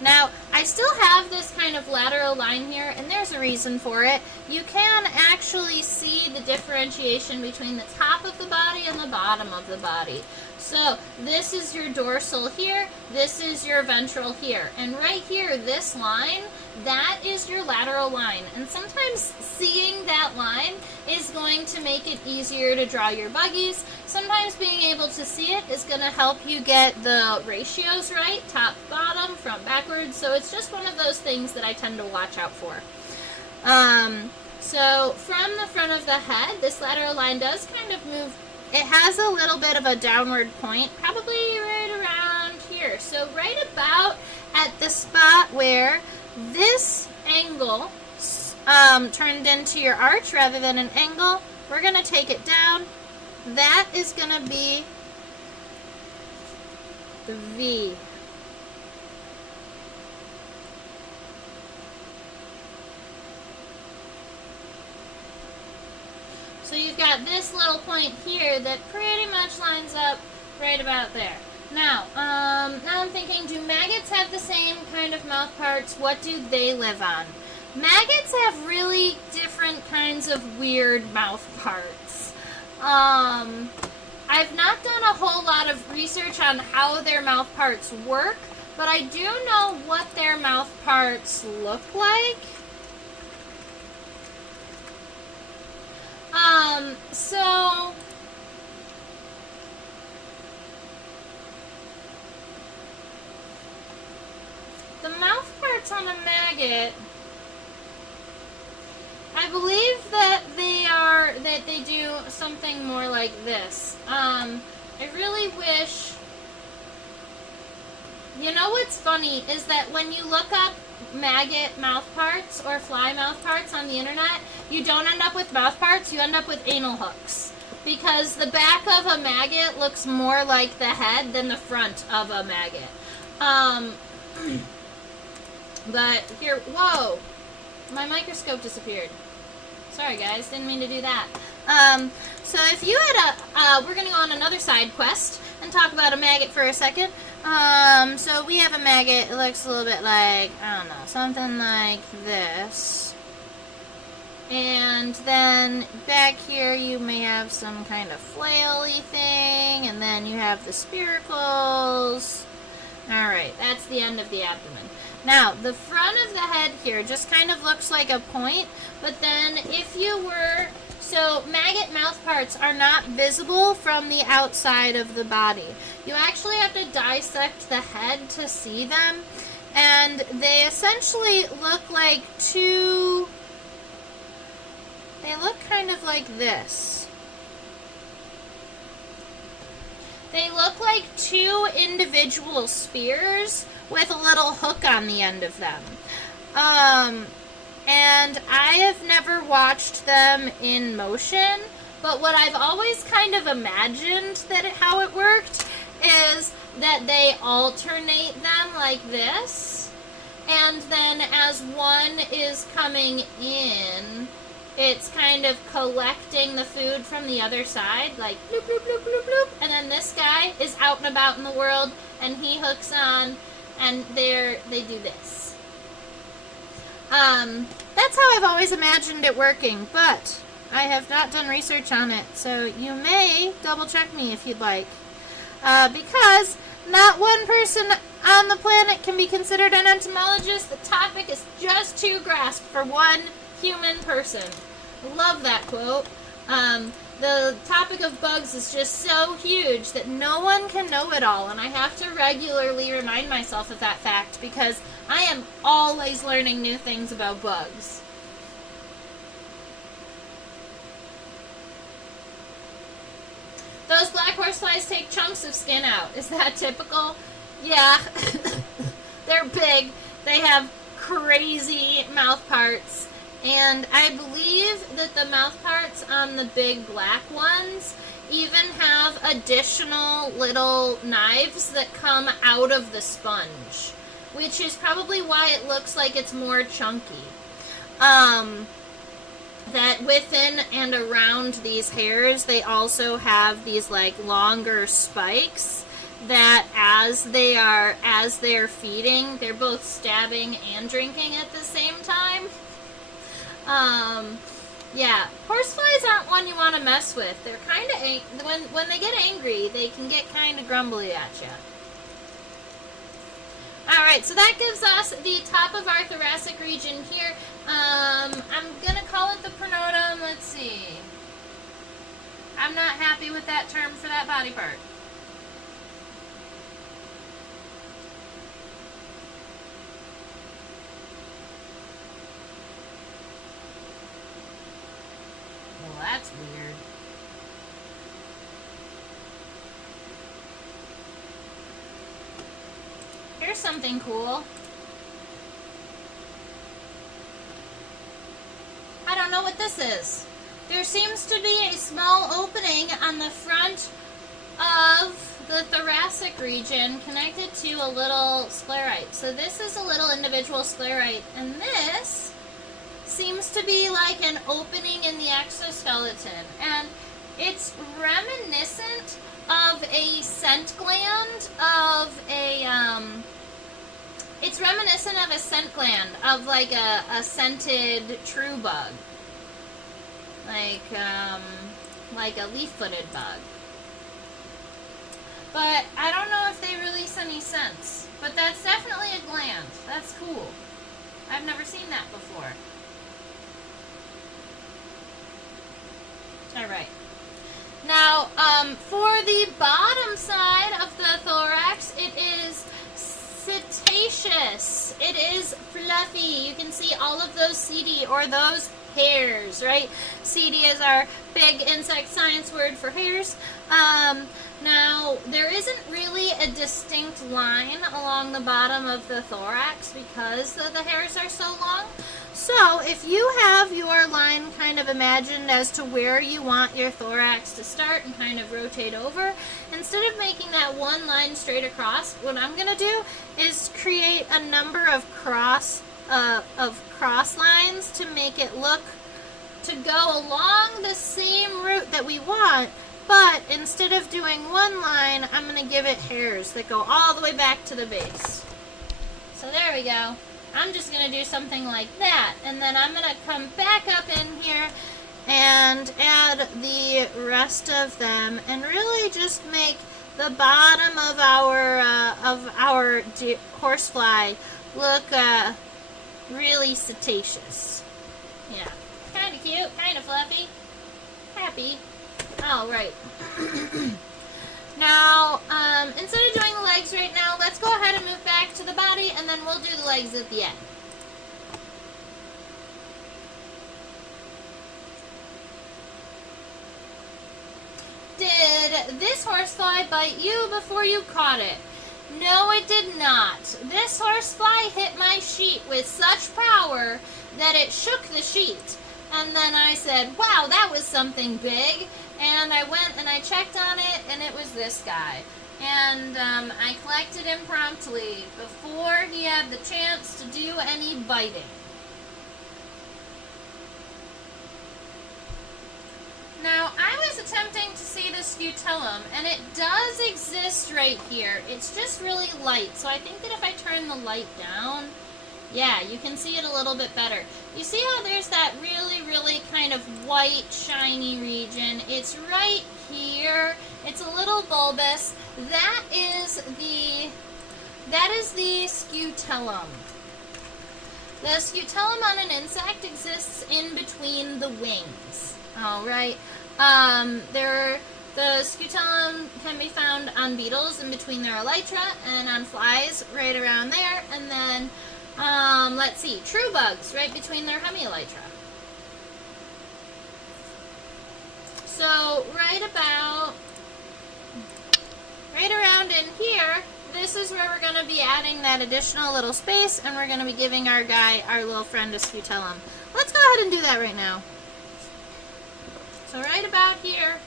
Now, I still have this kind of lateral line here, and there's a reason for it. You can actually see the differentiation between the top of the body and the bottom of the body. So, this is your dorsal here, this is your ventral here. And right here, this line, that is your lateral line. And sometimes seeing that line is going to make it easier to draw your buggies. Sometimes being able to see it is going to help you get the ratios right, top, bottom, front, backwards. So it's just one of those things that I tend to watch out for. So from the front of the head, this lateral line does kind of move. It has a little bit of a downward point, probably right around here. So right about at the spot where this angle turned into your arch rather than an angle, we're going to take it down. That is going to be the V. So you've got this little point here that pretty much lines up right about there. Now I'm thinking, do maggots have the same kind of mouth parts? What do they live on? Maggots have really different kinds of weird mouth parts. I've not done a whole lot of research on how their mouth parts work, but I do know what their mouth parts look like. So the mouth parts on a maggot, I believe that they do something more like this. I really wish, you know what's funny is that when you look up maggot mouth parts or fly mouth parts on the internet, you don't end up with mouth parts, you end up with anal hooks. Because the back of a maggot looks more like the head than the front of a maggot. But here, whoa, my microscope disappeared. Sorry guys, didn't mean to do that. So if you had we're going to go on another side quest and talk about a maggot for a second. So we have a maggot. It looks a little bit like, I don't know, something like this. And then back here you may have some kind of flaily thing, and then you have the spiracles. Alright, that's the end of the abdomen. Now, the front of the head here just kind of looks like a point, but then if you were... So, maggot mouth parts are not visible from the outside of the body. You actually have to dissect the head to see them, and they essentially look like two... They look kind of like this. They look like two individual spears with a little hook on the end of them. And I have never watched them in motion, but what I've always kind of imagined that how it worked is that they alternate them like this, and then as one is coming in, it's kind of collecting the food from the other side, like bloop, bloop, bloop, bloop, bloop, and then this guy is out and about in the world, and he hooks on, and they do this. That's how I've always imagined it working, but I have not done research on it, so you may double check me if you'd like. Because not one person on the planet can be considered an entomologist. The topic is just too grasp for one human person. Love that quote. The topic of bugs is just so huge that no one can know it all, and I have to regularly remind myself of that fact because I am always learning new things about bugs. Those black horseflies take chunks of skin out. Is that typical? Yeah. They're big. They have crazy mouth parts. And I believe that the mouth parts on the big black ones even have additional little knives that come out of the sponge, which is probably why it looks like it's more chunky. That within and around these hairs, they also have these like longer spikes that as they're feeding, they're both stabbing and drinking at the same time. Yeah, horseflies aren't one you want to mess with. They're kind of, when they get angry, they can get kind of grumbly at you. Alright, so that gives us the top of our thoracic region here. I'm going to call it the pronotum. Let's see. I'm not happy with that term for that body part. Well, that's weird. Here's something cool. I don't know what this is. There seems to be a small opening on the front of the thoracic region connected to a little sclerite. So this is a little individual sclerite, and this seems to be like an opening in the exoskeleton, and it's reminiscent of a scent gland it's reminiscent of a scent gland of like a scented true bug, like a leaf-footed bug. But I don't know if they release any scents, but that's definitely a gland. That's cool. I've never seen that before. Alright. Now, for the bottom side of the thorax, it is cetaceous. It is fluffy. You can see all of those setae, or those hairs, right? Setae is our big insect science word for hairs. Now, there isn't really a distinct line along the bottom of the thorax because the hairs are so long. So, if you have your line kind of imagined as to where you want your thorax to start and kind of rotate over, instead of making that one line straight across, what I'm going to do is create a number of cross lines to make it look to go along the same route that we want, But instead of doing one line, I'm going to give it hairs that go all the way back to the base. So there we go. I'm just going to do something like that. And then I'm going to come back up in here and add the rest of them and really just make the bottom of our horsefly look really cetaceous. Yeah. Kind of cute, kind of fluffy. Happy. All right. Now, instead of doing the legs right now, let's go ahead and move back to the body, and then we'll do the legs at the end. Did this horsefly bite you before you caught it? No, it did not. This horsefly hit my sheet with such power that it shook the sheet. And then I said, wow, that was something big. And I went and I checked on it, and it was this guy. And I collected him promptly before he had the chance to do any biting. Now, I was attempting to see the scutellum, and it does exist right here. It's just really light, so I think that if I turn the light down, yeah, you can see it a little bit better. You see how there's that really, really kind of white, shiny region? It's right here. It's a little bulbous. That is the scutellum. The scutellum on an insect exists in between the wings. All right. The scutellum can be found on beetles in between their elytra, and on flies right around there, and then let's see, true bugs right between their hemielytra. So right around in here, this is where we're going to be adding that additional little space, and we're going to be giving our little friend, a scutellum. Let's go ahead and do that right now. So right about here,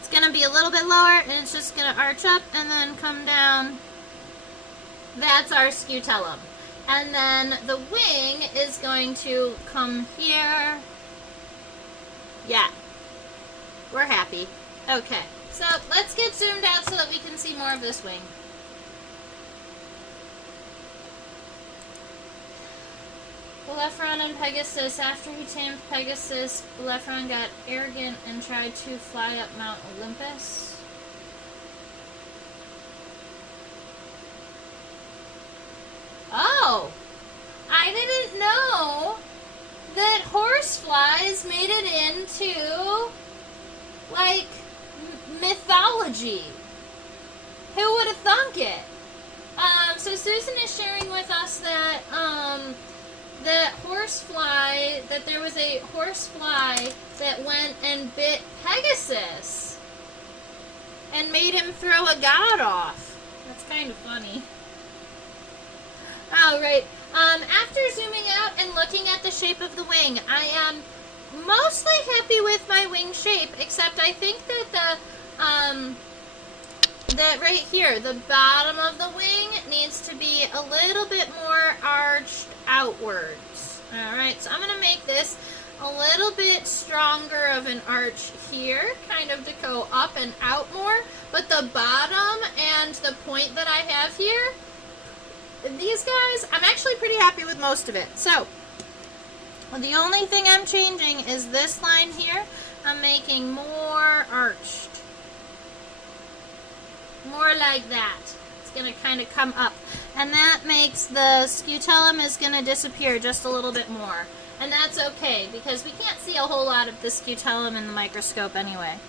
it's going to be a little bit lower, and it's just going to arch up and then come down. That's our scutellum. And then the wing is going to come here. Yeah, we're happy. Okay, so let's get zoomed out so that we can see more of this wing. Bellerophon and Pegasus. After he tamed Pegasus, Bellerophon got arrogant and tried to fly up Mount Olympus. Oh! I didn't know that horseflies made it into, like, mythology. Who would have thunk it? So Susan is sharing with us that, that there was a horsefly that went and bit Pegasus and made him throw a god off. That's kind of funny. All right. After zooming out and looking at the shape of the wing, I am mostly happy with my wing shape, except I think that that right here, the bottom of the wing needs to be a little bit more arched outwards. Alright, so I'm going to make this a little bit stronger of an arch here, kind of to go up and out more, but the bottom and the point that I have here, these guys, I'm actually pretty happy with most of it. So, the only thing I'm changing is this line here. I'm making more arched. More like that. It's going to kind of come up. And that makes the scutellum is going to disappear just a little bit more. And that's okay, because we can't see a whole lot of the scutellum in the microscope anyway.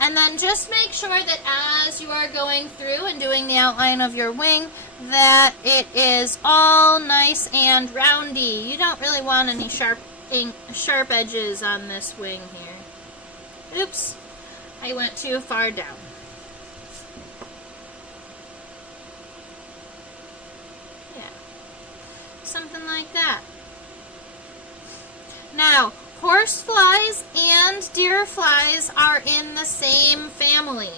And then just make sure that as you are going through and doing the outline of your wing, that it is all nice and roundy. You don't really want any sharp edges on this wing here. Oops, I went too far down. Yeah, something like that. Now, horseflies and deer flies are in the same family.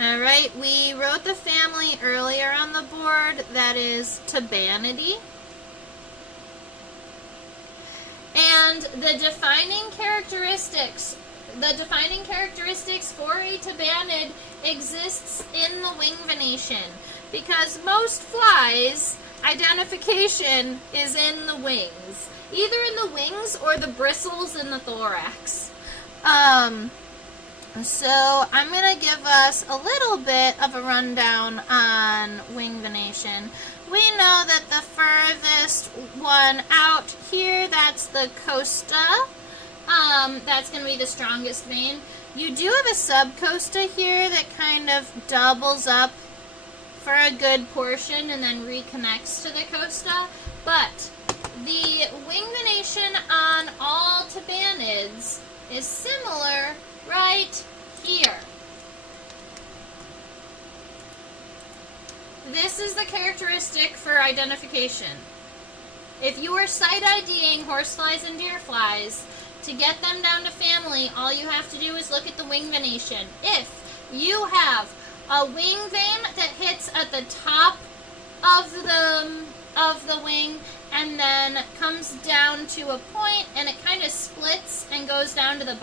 Alright, we wrote the family earlier on the board. That is Tabanidae. And the defining characteristics The defining characteristics for a tabanid exists in the wing venation, because most flies, identification is in the wings. Either in the wings or the bristles in the thorax. So I'm going to give us a little bit of a rundown on wing venation. We know that the furthest one out here, that's the costa. That's going to be the strongest vein. You do have a subcosta here that kind of doubles up for a good portion and then reconnects to the costa. But the wing venation on all tabanids is similar right here. This is the characteristic for identification. If you are sight IDing horseflies and deerflies, to get them down to family, all you have to do is look at the wing venation. If you have a wing vein that hits at the top of the wing and then comes down to a point and it kind of splits and goes down to the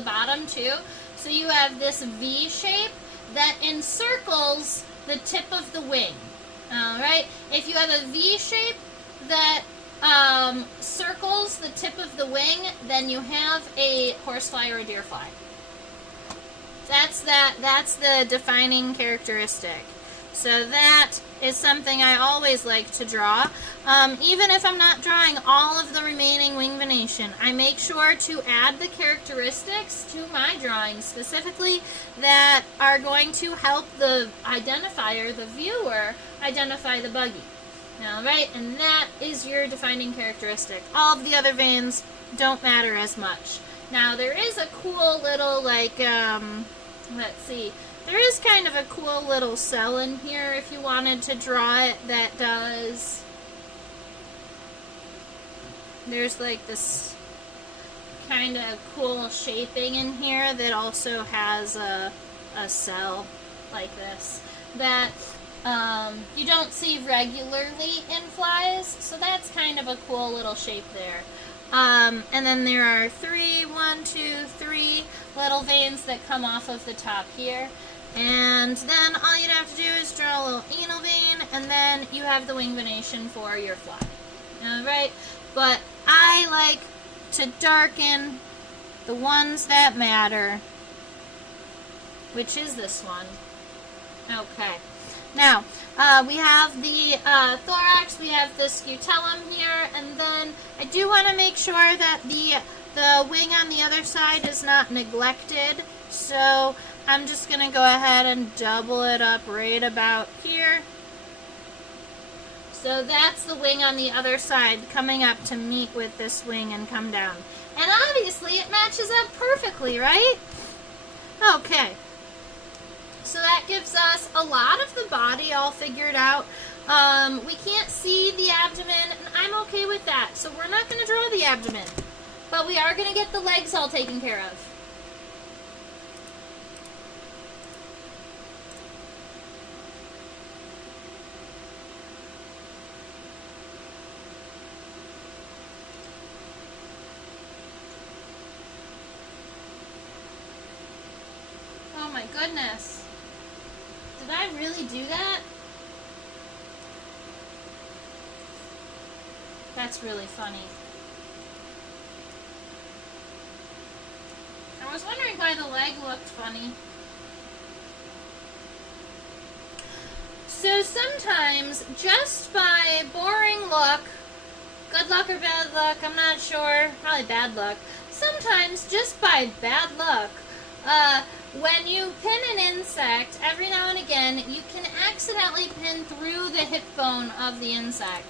bottom too. So you have this V shape that encircles the tip of the wing. Alright? If you have a V shape that circles the tip of the wing, then you have a horsefly or a deerfly. That's the defining characteristic. So that is something I always like to draw. Even if I'm not drawing all of the remaining wing venation, I make sure to add the characteristics to my drawing specifically that are going to help the identifier, the viewer, identify the buggy. Alright, and that is your defining characteristic. All of the other veins don't matter as much. Now, there is a cool little, like, let's see. There is kind of a cool little cell in here if you wanted to draw it that does... There's like this kind of cool shaping in here that also has a cell like this that you don't see regularly in flies, so that's kind of a cool little shape there. And then there are three little veins that come off of the top here. And then all you'd have to do is draw a little anal vein, and then you have the wing venation for your fly. Alright? But I like to darken the ones that matter, which is this one. Okay. Now, we have the thorax, we have the scutellum here, and then I do want to make sure that the wing on the other side is not neglected, so I'm just going to go ahead and double it up right about here. So that's the wing on the other side coming up to meet with this wing and come down. And obviously it matches up perfectly, right? Okay. So that gives us a lot of the body all figured out. We can't see the abdomen, and I'm okay with that. So we're not going to draw the abdomen. But we are going to get the legs all taken care of. Oh my goodness. Did I really do that? That's really funny. I was wondering why the leg looked funny. So sometimes, just by boring look, good luck or bad luck, I'm not sure, probably bad luck, sometimes just by bad luck, when you pin an insect, every now and again, you can accidentally pin through the hip bone of the insect.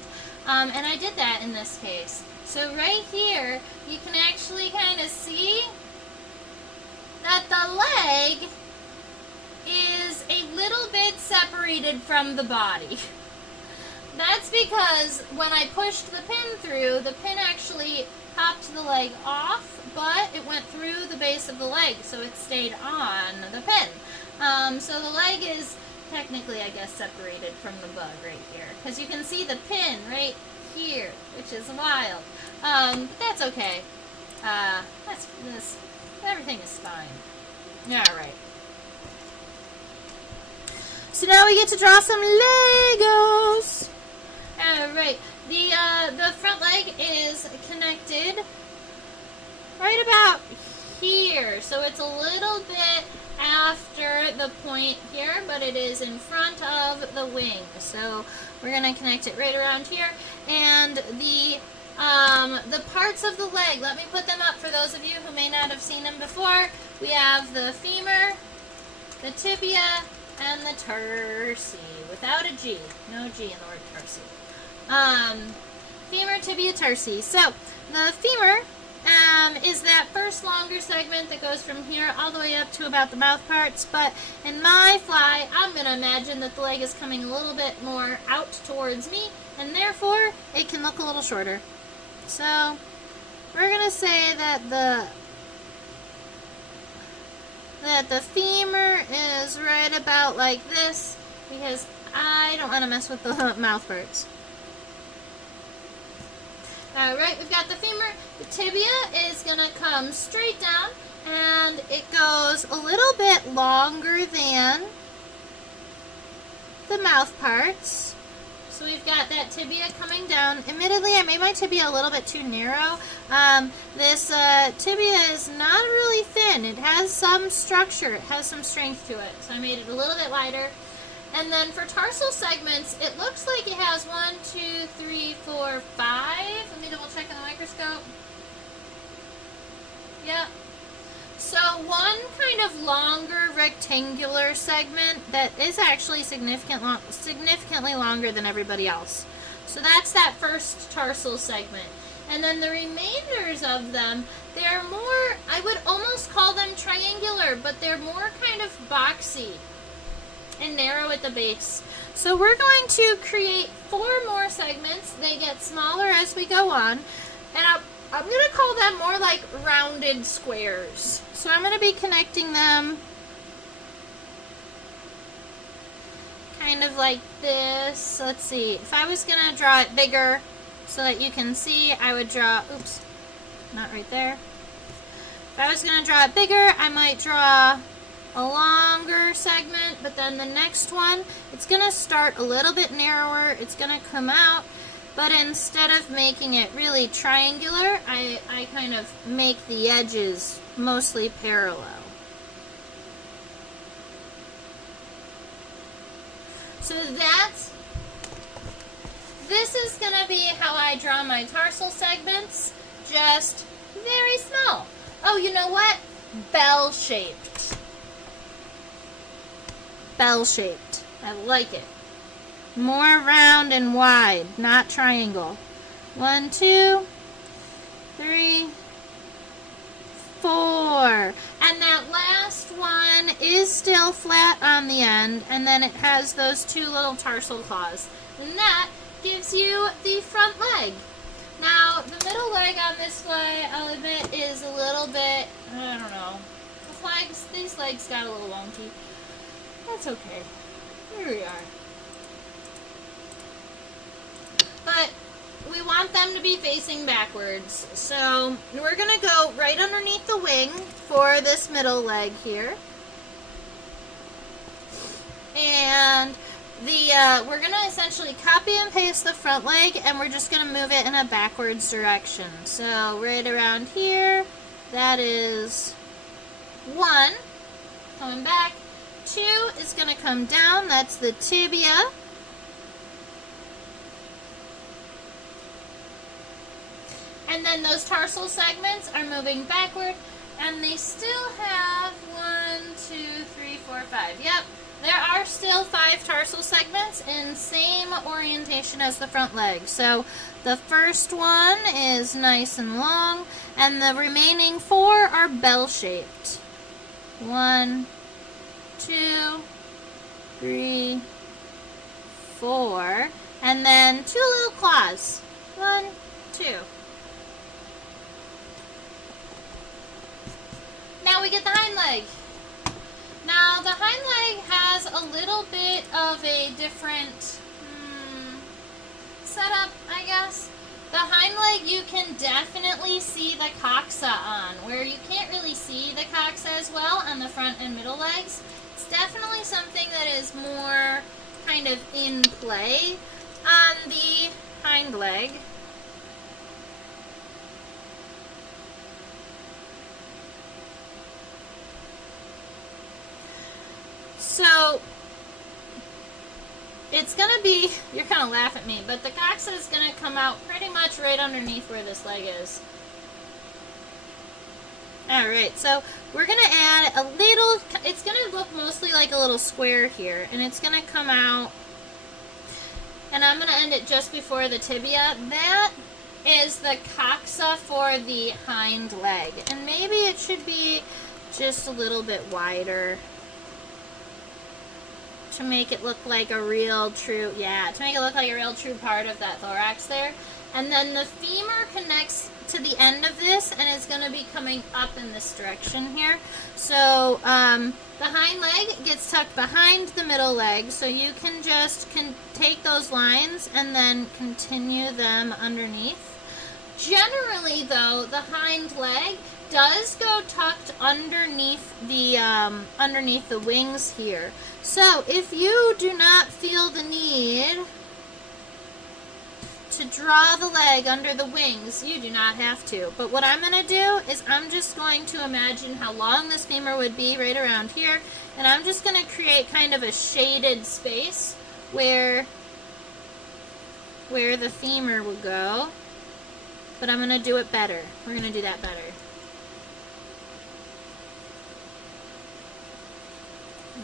And I did that in this case. So right here, you can actually kind of see that the leg is a little bit separated from the body. That's because when I pushed the pin through, the pin actually popped the leg off, but it went through the base of the leg, so it stayed on the pin. So the leg is technically, I guess, separated from the bug right here, because you can see the pin right here, which is wild. But that's okay. Everything is fine. Alright. So now we get to draw some Legos. Alright. The front leg is connected right about here. So it's a little bit after the point here, but it is in front of the wing. So we're going to connect it right around here. And the parts of the leg, let me put them up for those of you who may not have seen them before. We have the femur, the tibia, and the tarsi, without a G. No G in the word tarsi. Femur, tibia, tarsi. So the femur is that first longer segment that goes from here all the way up to about the mouth parts. But in my fly, I'm going to imagine that the leg is coming a little bit more out towards me, and therefore it can look a little shorter. So we're going to say that the femur is right about like this, because I don't want to mess with the mouth parts. Alright, we've got the femur. The tibia is going to come straight down, and it goes a little bit longer than the mouth parts. So we've got that tibia coming down. Admittedly, I made my tibia a little bit too narrow. This tibia is not really thin. It has some structure. It has some strength to it. So I made it a little bit lighter. And then for tarsal segments, it looks like it has 1, 2, 3, 4, 5. Let me double check on the microscope. Yep. So one kind of longer rectangular segment that is actually significantly longer than everybody else. So that's that first tarsal segment. And then the remainders of them, they're more, I would almost call them triangular, but they're more kind of boxy and narrow at the base. So we're going to create 4 more segments. They get smaller as we go on. And I'm going to call them more like rounded squares. So I'm going to be connecting them kind of like this. Let's see. If I was going to draw it bigger so that you can see, I would draw, oops, not right there. If I was going to draw it bigger, I might draw a longer segment, but then the next one, it's going to start a little bit narrower. It's going to come out, but instead of making it really triangular, I kind of make the edges mostly parallel. So this is going to be how I draw my tarsal segments, just very small. Oh, you know what? Bell-shaped. Bell-shaped. I like it. More round and wide, not triangle. 1, 2, 3, 4. And that last one is still flat on the end, and then it has those 2 little tarsal claws. And that gives you the front leg. Now, the middle leg on this fly, I'll admit, is a little bit, I don't know. These legs got a little wonky. That's okay. Here we are. But we want them to be facing backwards. So we're going to go right underneath the wing for this middle leg here. And we're going to essentially copy and paste the front leg, and we're just going to move it in a backwards direction. So right around here, that is 1. Coming back. 2 is going to come down. That's the tibia. And then those tarsal segments are moving backward, and they still have 1, 2, 3, 4, 5. Yep, there are still 5 tarsal segments in same orientation as the front leg. So the first one is nice and long, and the remaining 4 are bell-shaped. 1, 2, 3, 4, and then 2 little claws. 1, 2. Now we get the hind leg. Now the hind leg has a little bit of a different setup, I guess. The hind leg you can definitely see the coxa on, where you can't really see the coxa as well on the front and middle legs. It's definitely something that is more kind of in play on the hind leg. So it's going to be, you're going to laugh at me, but the coxa is going to come out pretty much right underneath where this leg is. Alright, so we're going to add a little, it's going to look mostly like a little square here, and it's going to come out, and I'm going to end it just before the tibia. That is the coxa for the hind leg, and maybe it should be just a little bit wider to make it look like a real true, to make it look like a real true part of that thorax there. And then the femur connects to the end of this and is going to be coming up in this direction here. So the hind leg gets tucked behind the middle leg, so you can just take those lines and then continue them underneath. Generally though, the hind leg does go tucked underneath the wings here. So if you do not feel the need to draw the leg under the wings, you do not have to. But what I'm going to do is I'm just going to imagine how long this femur would be right around here, and I'm just going to create kind of a shaded space where the femur will go. But I'm going to do it better. We're going to do that better.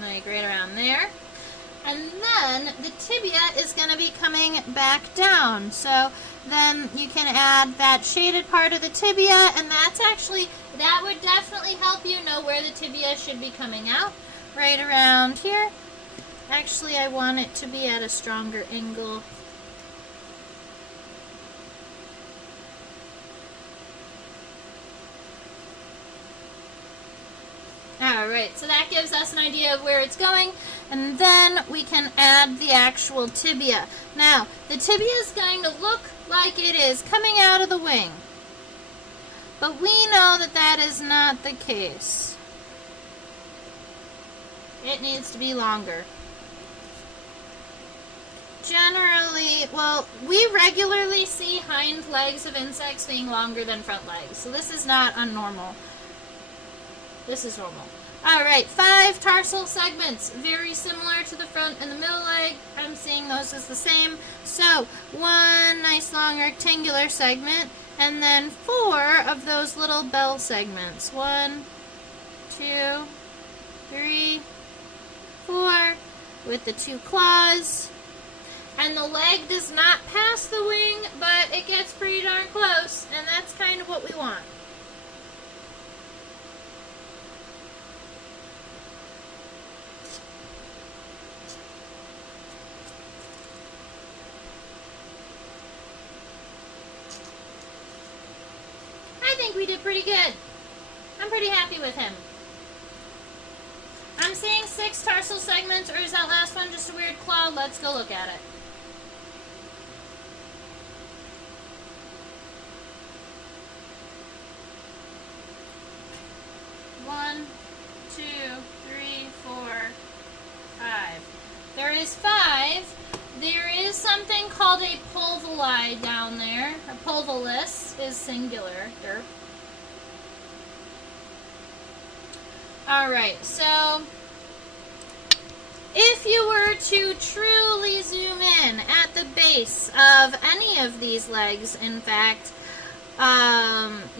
Like right around there. And then the tibia is going to be coming back down. So then you can add that shaded part of the tibia, and that would definitely help you know where the tibia should be coming out. Right around here. Actually, I want it to be at a stronger angle. Alright, so that gives us an idea of where it's going, and then we can add the actual tibia. Now, the tibia is going to look like it is coming out of the wing, but we know that that is not the case. It needs to be longer. Generally, well, we regularly see hind legs of insects being longer than front legs, so this is not unnormal. This is normal. Alright, 5 tarsal segments. Very similar to the front and the middle leg. I'm seeing those as the same. So, 1 nice long rectangular segment, and then 4 of those little bell segments. 1, 2, 3, 4, with the 2 claws. And the leg does not pass the wing, but it gets pretty darn close, and that's kind of what we want. I think we did pretty good. I'm pretty happy with him. I'm seeing 6 tarsal segments, or is that last one just a weird claw? Let's go look at it. One, 2, 3, 4, 5. There is 5. There is something called a pulvuli down there. A pulvulus is singular. Derp. Alright, so if you were to truly zoom in at the base of any of these legs, in fact, what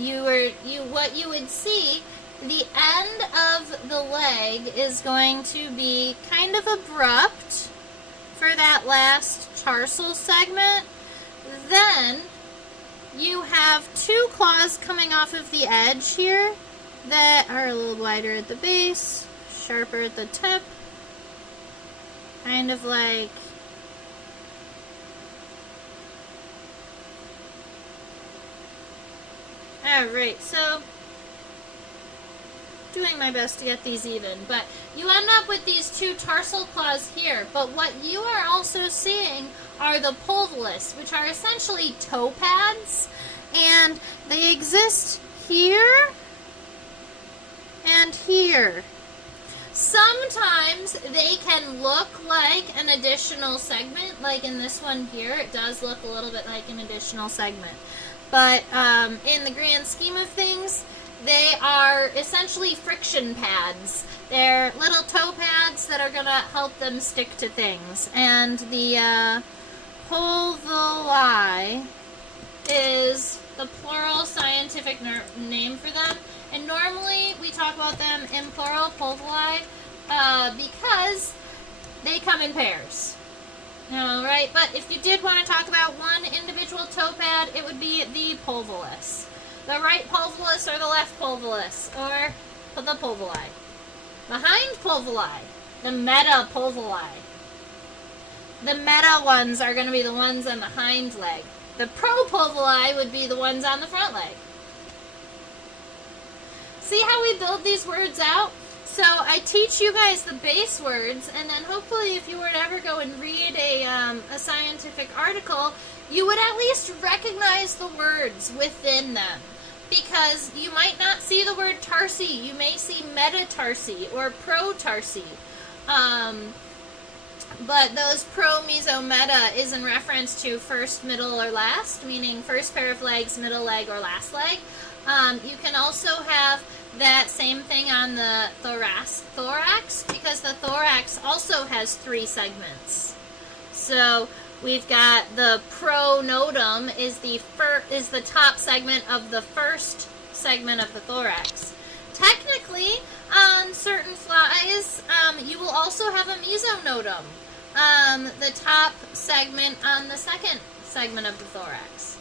you would see, the end of the leg is going to be kind of abrupt for that last tarsal segment. Then you have 2 claws coming off of the edge here that are a little wider at the base, sharper at the tip, kind of like alright, so doing my best to get these even, but you end up with these 2 tarsal claws here, but what you are also seeing are the pulvillus, which are essentially toe pads, and they exist here and here. Sometimes they can look like an additional segment, like in this one here, it does look a little bit like an additional segment. But in the grand scheme of things, they are essentially friction pads. They're little toe pads that are going to help them stick to things. And the pulvilli is the plural scientific name for them. And normally we talk about them in plural, pulvilli, because they come in pairs. Alright, but if you did want to talk about one individual toe pad, it would be the pulvillus. The right pulvillus or the left pulvillus, or the pulvilli. The hind pulvilli, the meta-pulvilli. The meta ones are going to be the ones on the hind leg. The propulvilli would be the ones on the front leg. See how we build these words out? So I teach you guys the base words, and then hopefully if you were to ever go and read a scientific article, you would at least recognize the words within them. Because you might not see the word tarsi, you may see metatarsi or protarsi. But those pro, meso, meta is in reference to first, middle, or last, meaning first pair of legs, middle leg, or last leg. You can also have that same thing on the thorax, because the thorax also has 3 segments. So we've got the pronotum is the top segment of the first segment of the thorax. Technically, on certain flies, you will also have a mesonotum, the top segment on the second segment of the thorax.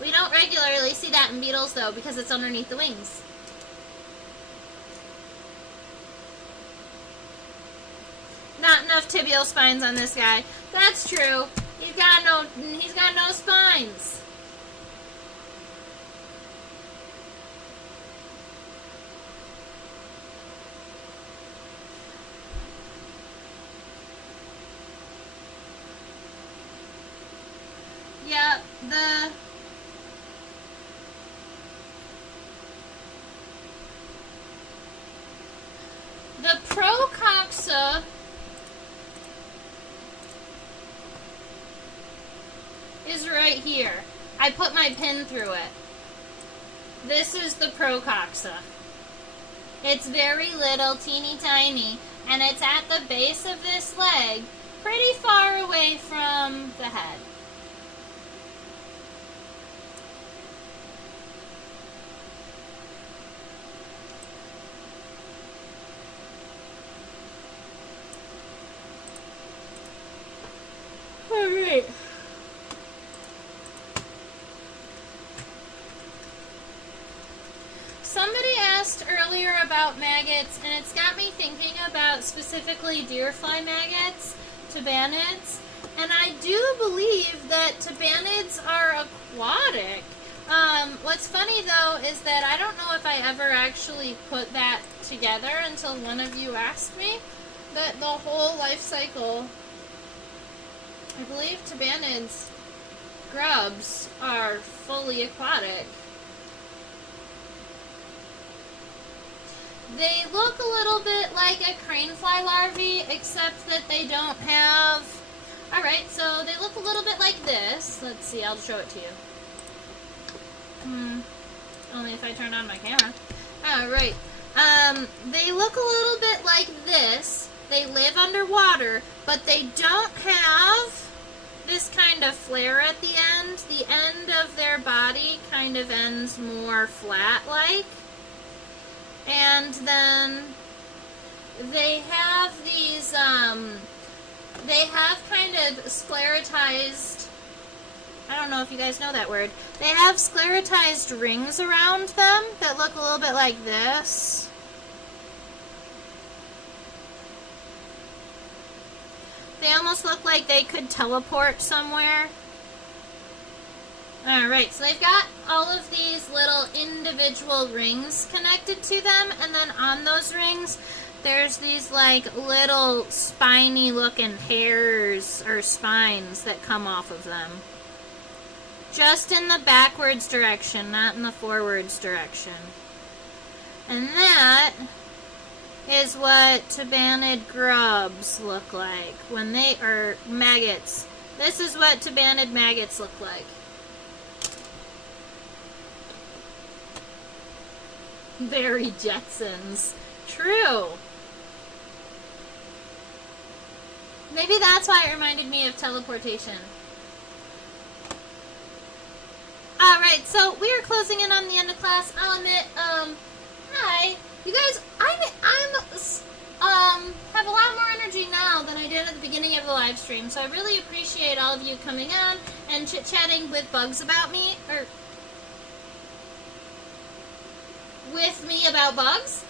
We don't regularly see that in beetles, though, because it's underneath the wings. Not enough tibial spines on this guy. That's true. He's got no spines. Yeah, the Procoxa is right here. I put my pin through it. This is the Procoxa. It's very little, teeny tiny, and it's at the base of this leg, pretty far away from the head. Alright. Somebody asked earlier about maggots, and it's got me thinking about specifically deer fly maggots, tabanids, and I do believe that tabanids are aquatic. What's funny though is that I don't know if I ever actually put that together until one of you asked me, that the whole life cycle, I believe tabanids, grubs, are fully aquatic. They look a little bit like a cranefly larvae, except that they don't have... Alright, so they look a little bit like this. Let's see, I'll show it to you. Only if I turn on my camera. Alright. They look a little bit like this. They live underwater, but they don't have this kind of flare at the end. The end of their body kind of ends more flat-like. And then they have these, they have kind of sclerotized, I don't know if you guys know that word. They have sclerotized rings around them that look a little bit like this. They almost look like they could teleport somewhere. Alright, so they've got all of these little individual rings connected to them, and then on those rings there's these like little spiny looking hairs or spines that come off of them. Just in the backwards direction, not in the forwards direction. And that is what tabanid grubs look like when they are maggots. This is what tabanid maggots look like. Very Jetsons. True. Maybe that's why it reminded me of teleportation. Alright, so we are closing in on the end of class. I'll admit, hi. You guys, have a lot more energy now than I did at the beginning of the live stream, so I really appreciate all of you coming on and chit-chatting with bugs about me, or with me about bugs,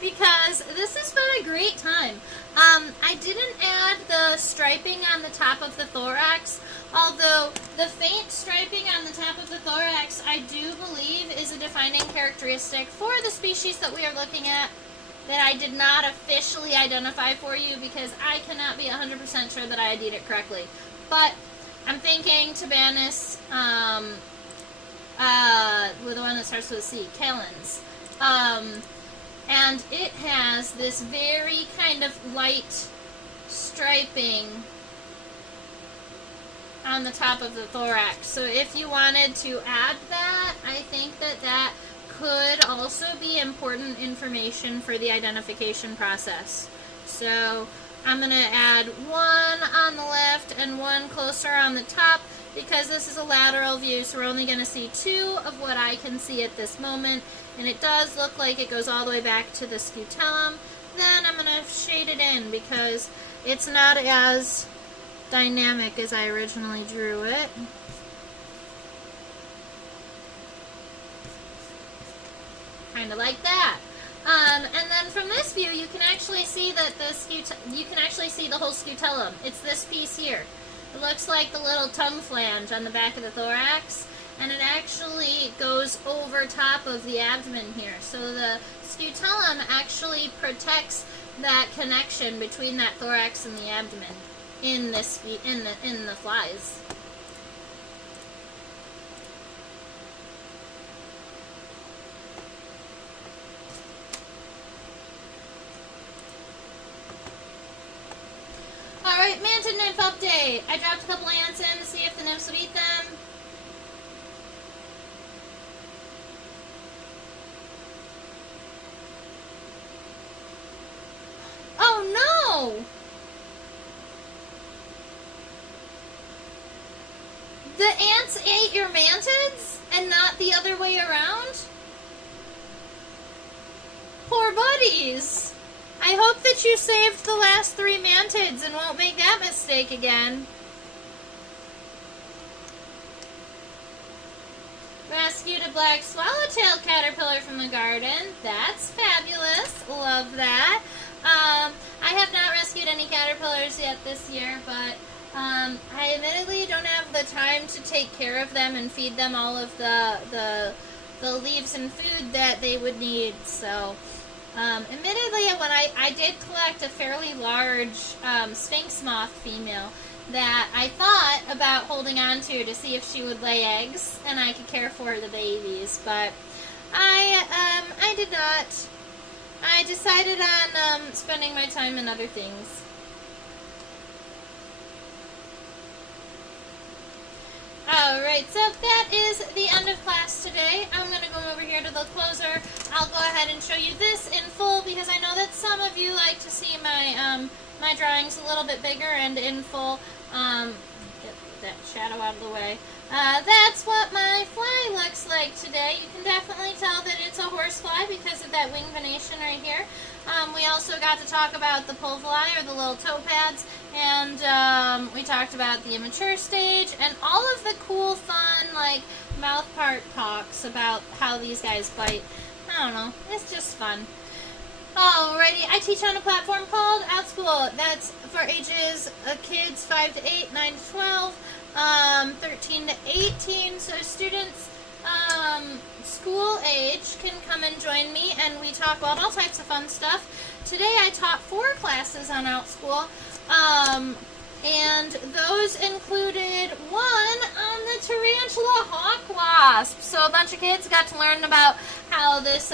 because this has been a great time. I didn't add the striping on the top of the thorax, although the faint striping on the top of the thorax I do believe is a defining characteristic for the species that we are looking at that I did not officially identify for you because I cannot be 100% sure that I did it correctly. But I'm thinking Tabanus, with the one that starts with a C, Kalens. And it has this very kind of light striping on the top of the thorax. So if you wanted to add that, I think that that could also be important information for the identification process. So I'm going to add one on the left and one closer on the top because this is a lateral view, so we're only going to see two of what I can see at this moment. And it does look like it goes all the way back to the scutellum. Then I'm going to shade it in because it's not as dynamic as I originally drew it. Kind of like that. And then from this view, you can actually see that you can actually see the whole scutellum. It's this piece here. It looks like the little tongue flange on the back of the thorax, and it actually goes over top of the abdomen here. So the scutellum actually protects that connection between that thorax and the abdomen in this in the flies. Alright, mantid nymph update. I dropped a couple ants in to see if the nymphs would eat them. Oh no! The ants ate your mantids and not the other way around? Poor buddies! I hope that you saved the last 3 mantids and won't make that mistake again. Rescued a black swallowtail caterpillar from the garden. That's fabulous. Love that. I have not rescued any caterpillars yet this year, but I admittedly don't have the time to take care of them and feed them all of the leaves and food that they would need, so... admittedly, when I did collect a fairly large sphinx moth female that I thought about holding on to see if she would lay eggs and I could care for the babies, but I did not. I decided on spending my time in other things. Alright, so that is the end of class today. I'm going to go over here to the closer. I'll go ahead and show you this in full because I know that some of you like to see my my drawings a little bit bigger and in full. Get that shadow out of the way. That's what my fly looks like today. You can definitely tell that it's a horsefly because of that wing venation right here. We also got to talk about the pulvili, or the little toe pads, and we talked about the immature stage, and all of the cool, fun, like, mouth part talks about how these guys bite. I don't know. It's just fun. Alrighty, I teach on a platform called OutSchool. That's for ages kids 5 to 8, 9 to 12, 13 to 18, so students school age can come and join me, and we talk about all types of fun stuff. Today I taught 4 classes on OutSchool, and those included one on the tarantula hawk wasp. So a bunch of kids got to learn about how this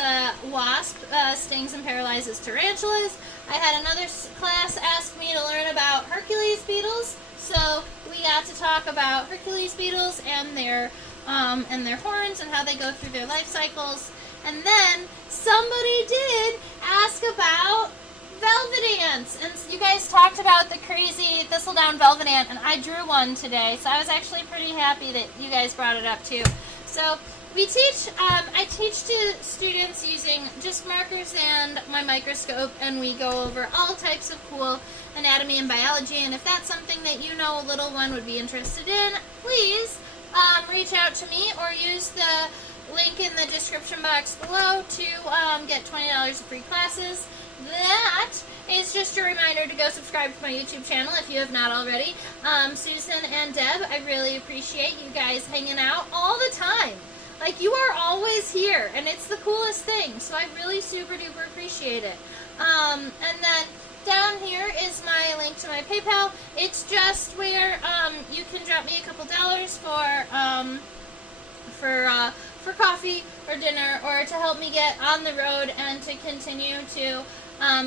wasp stings and paralyzes tarantulas. I had another class ask me to learn about Hercules beetles. So we got to talk about Hercules beetles and their horns and how they go through their life cycles. And then somebody did ask about velvet ants, and you guys talked about the crazy thistledown velvet ant, and I drew one today, so I was actually pretty happy that you guys brought it up too. So we teach, I teach to students using just markers and my microscope, and we go over all types of cool anatomy and biology, and if that's something that you know a little one would be interested in, please reach out to me or use the link in the description box below to get $20 of free classes. That is just a reminder to go subscribe to my YouTube channel if you have not already. Susan and Deb, I really appreciate you guys hanging out all the time. Like, you are always here, and it's the coolest thing, so I really super duper appreciate it. And then down here is my link to my PayPal. It's just where you can drop me a couple dollars for coffee or dinner, or to help me get on the road and to continue to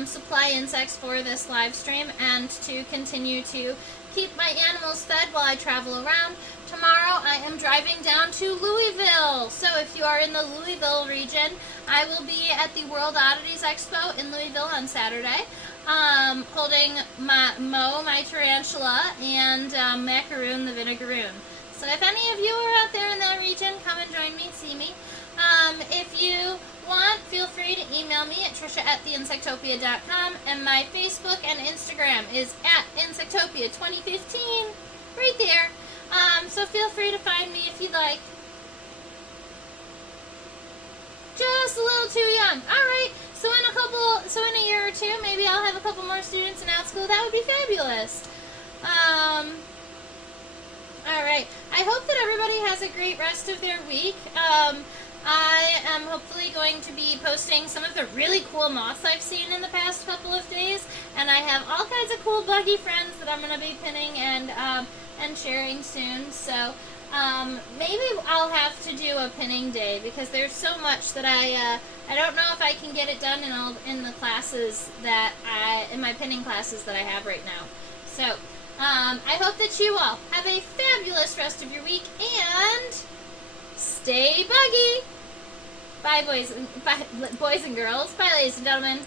supply insects for this live stream, and to continue to keep my animals fed while I travel around. Tomorrow I am driving down to Louisville, so if you are in the Louisville region, I will be at the World Oddities Expo in Louisville on Saturday, holding Mo, my tarantula, and Macaroon, the vinegaroon. So if any of you are out there in that region, come and join me, see me. If you want, feel free to email me at trisha@theinsectopia.com, and my Facebook and Instagram is @insectopia2015, right there. So feel free to find me if you'd like. Just a little too young. Alright, so in a year or two, maybe I'll have a couple more students in OutSchool. That would be fabulous. Alright, I hope that everybody has a great rest of their week. I am hopefully going to be posting some of the really cool moths I've seen in the past couple of days, and I have all kinds of cool buggy friends that I'm going to be pinning and sharing soon. So maybe I'll have to do a pinning day, because there's so much that I don't know if I can get it done in the classes that in my pinning classes that I have right now. So I hope that you all have a fabulous rest of your week, and stay buggy. Bye, boys and girls. Bye, ladies and gentlemen.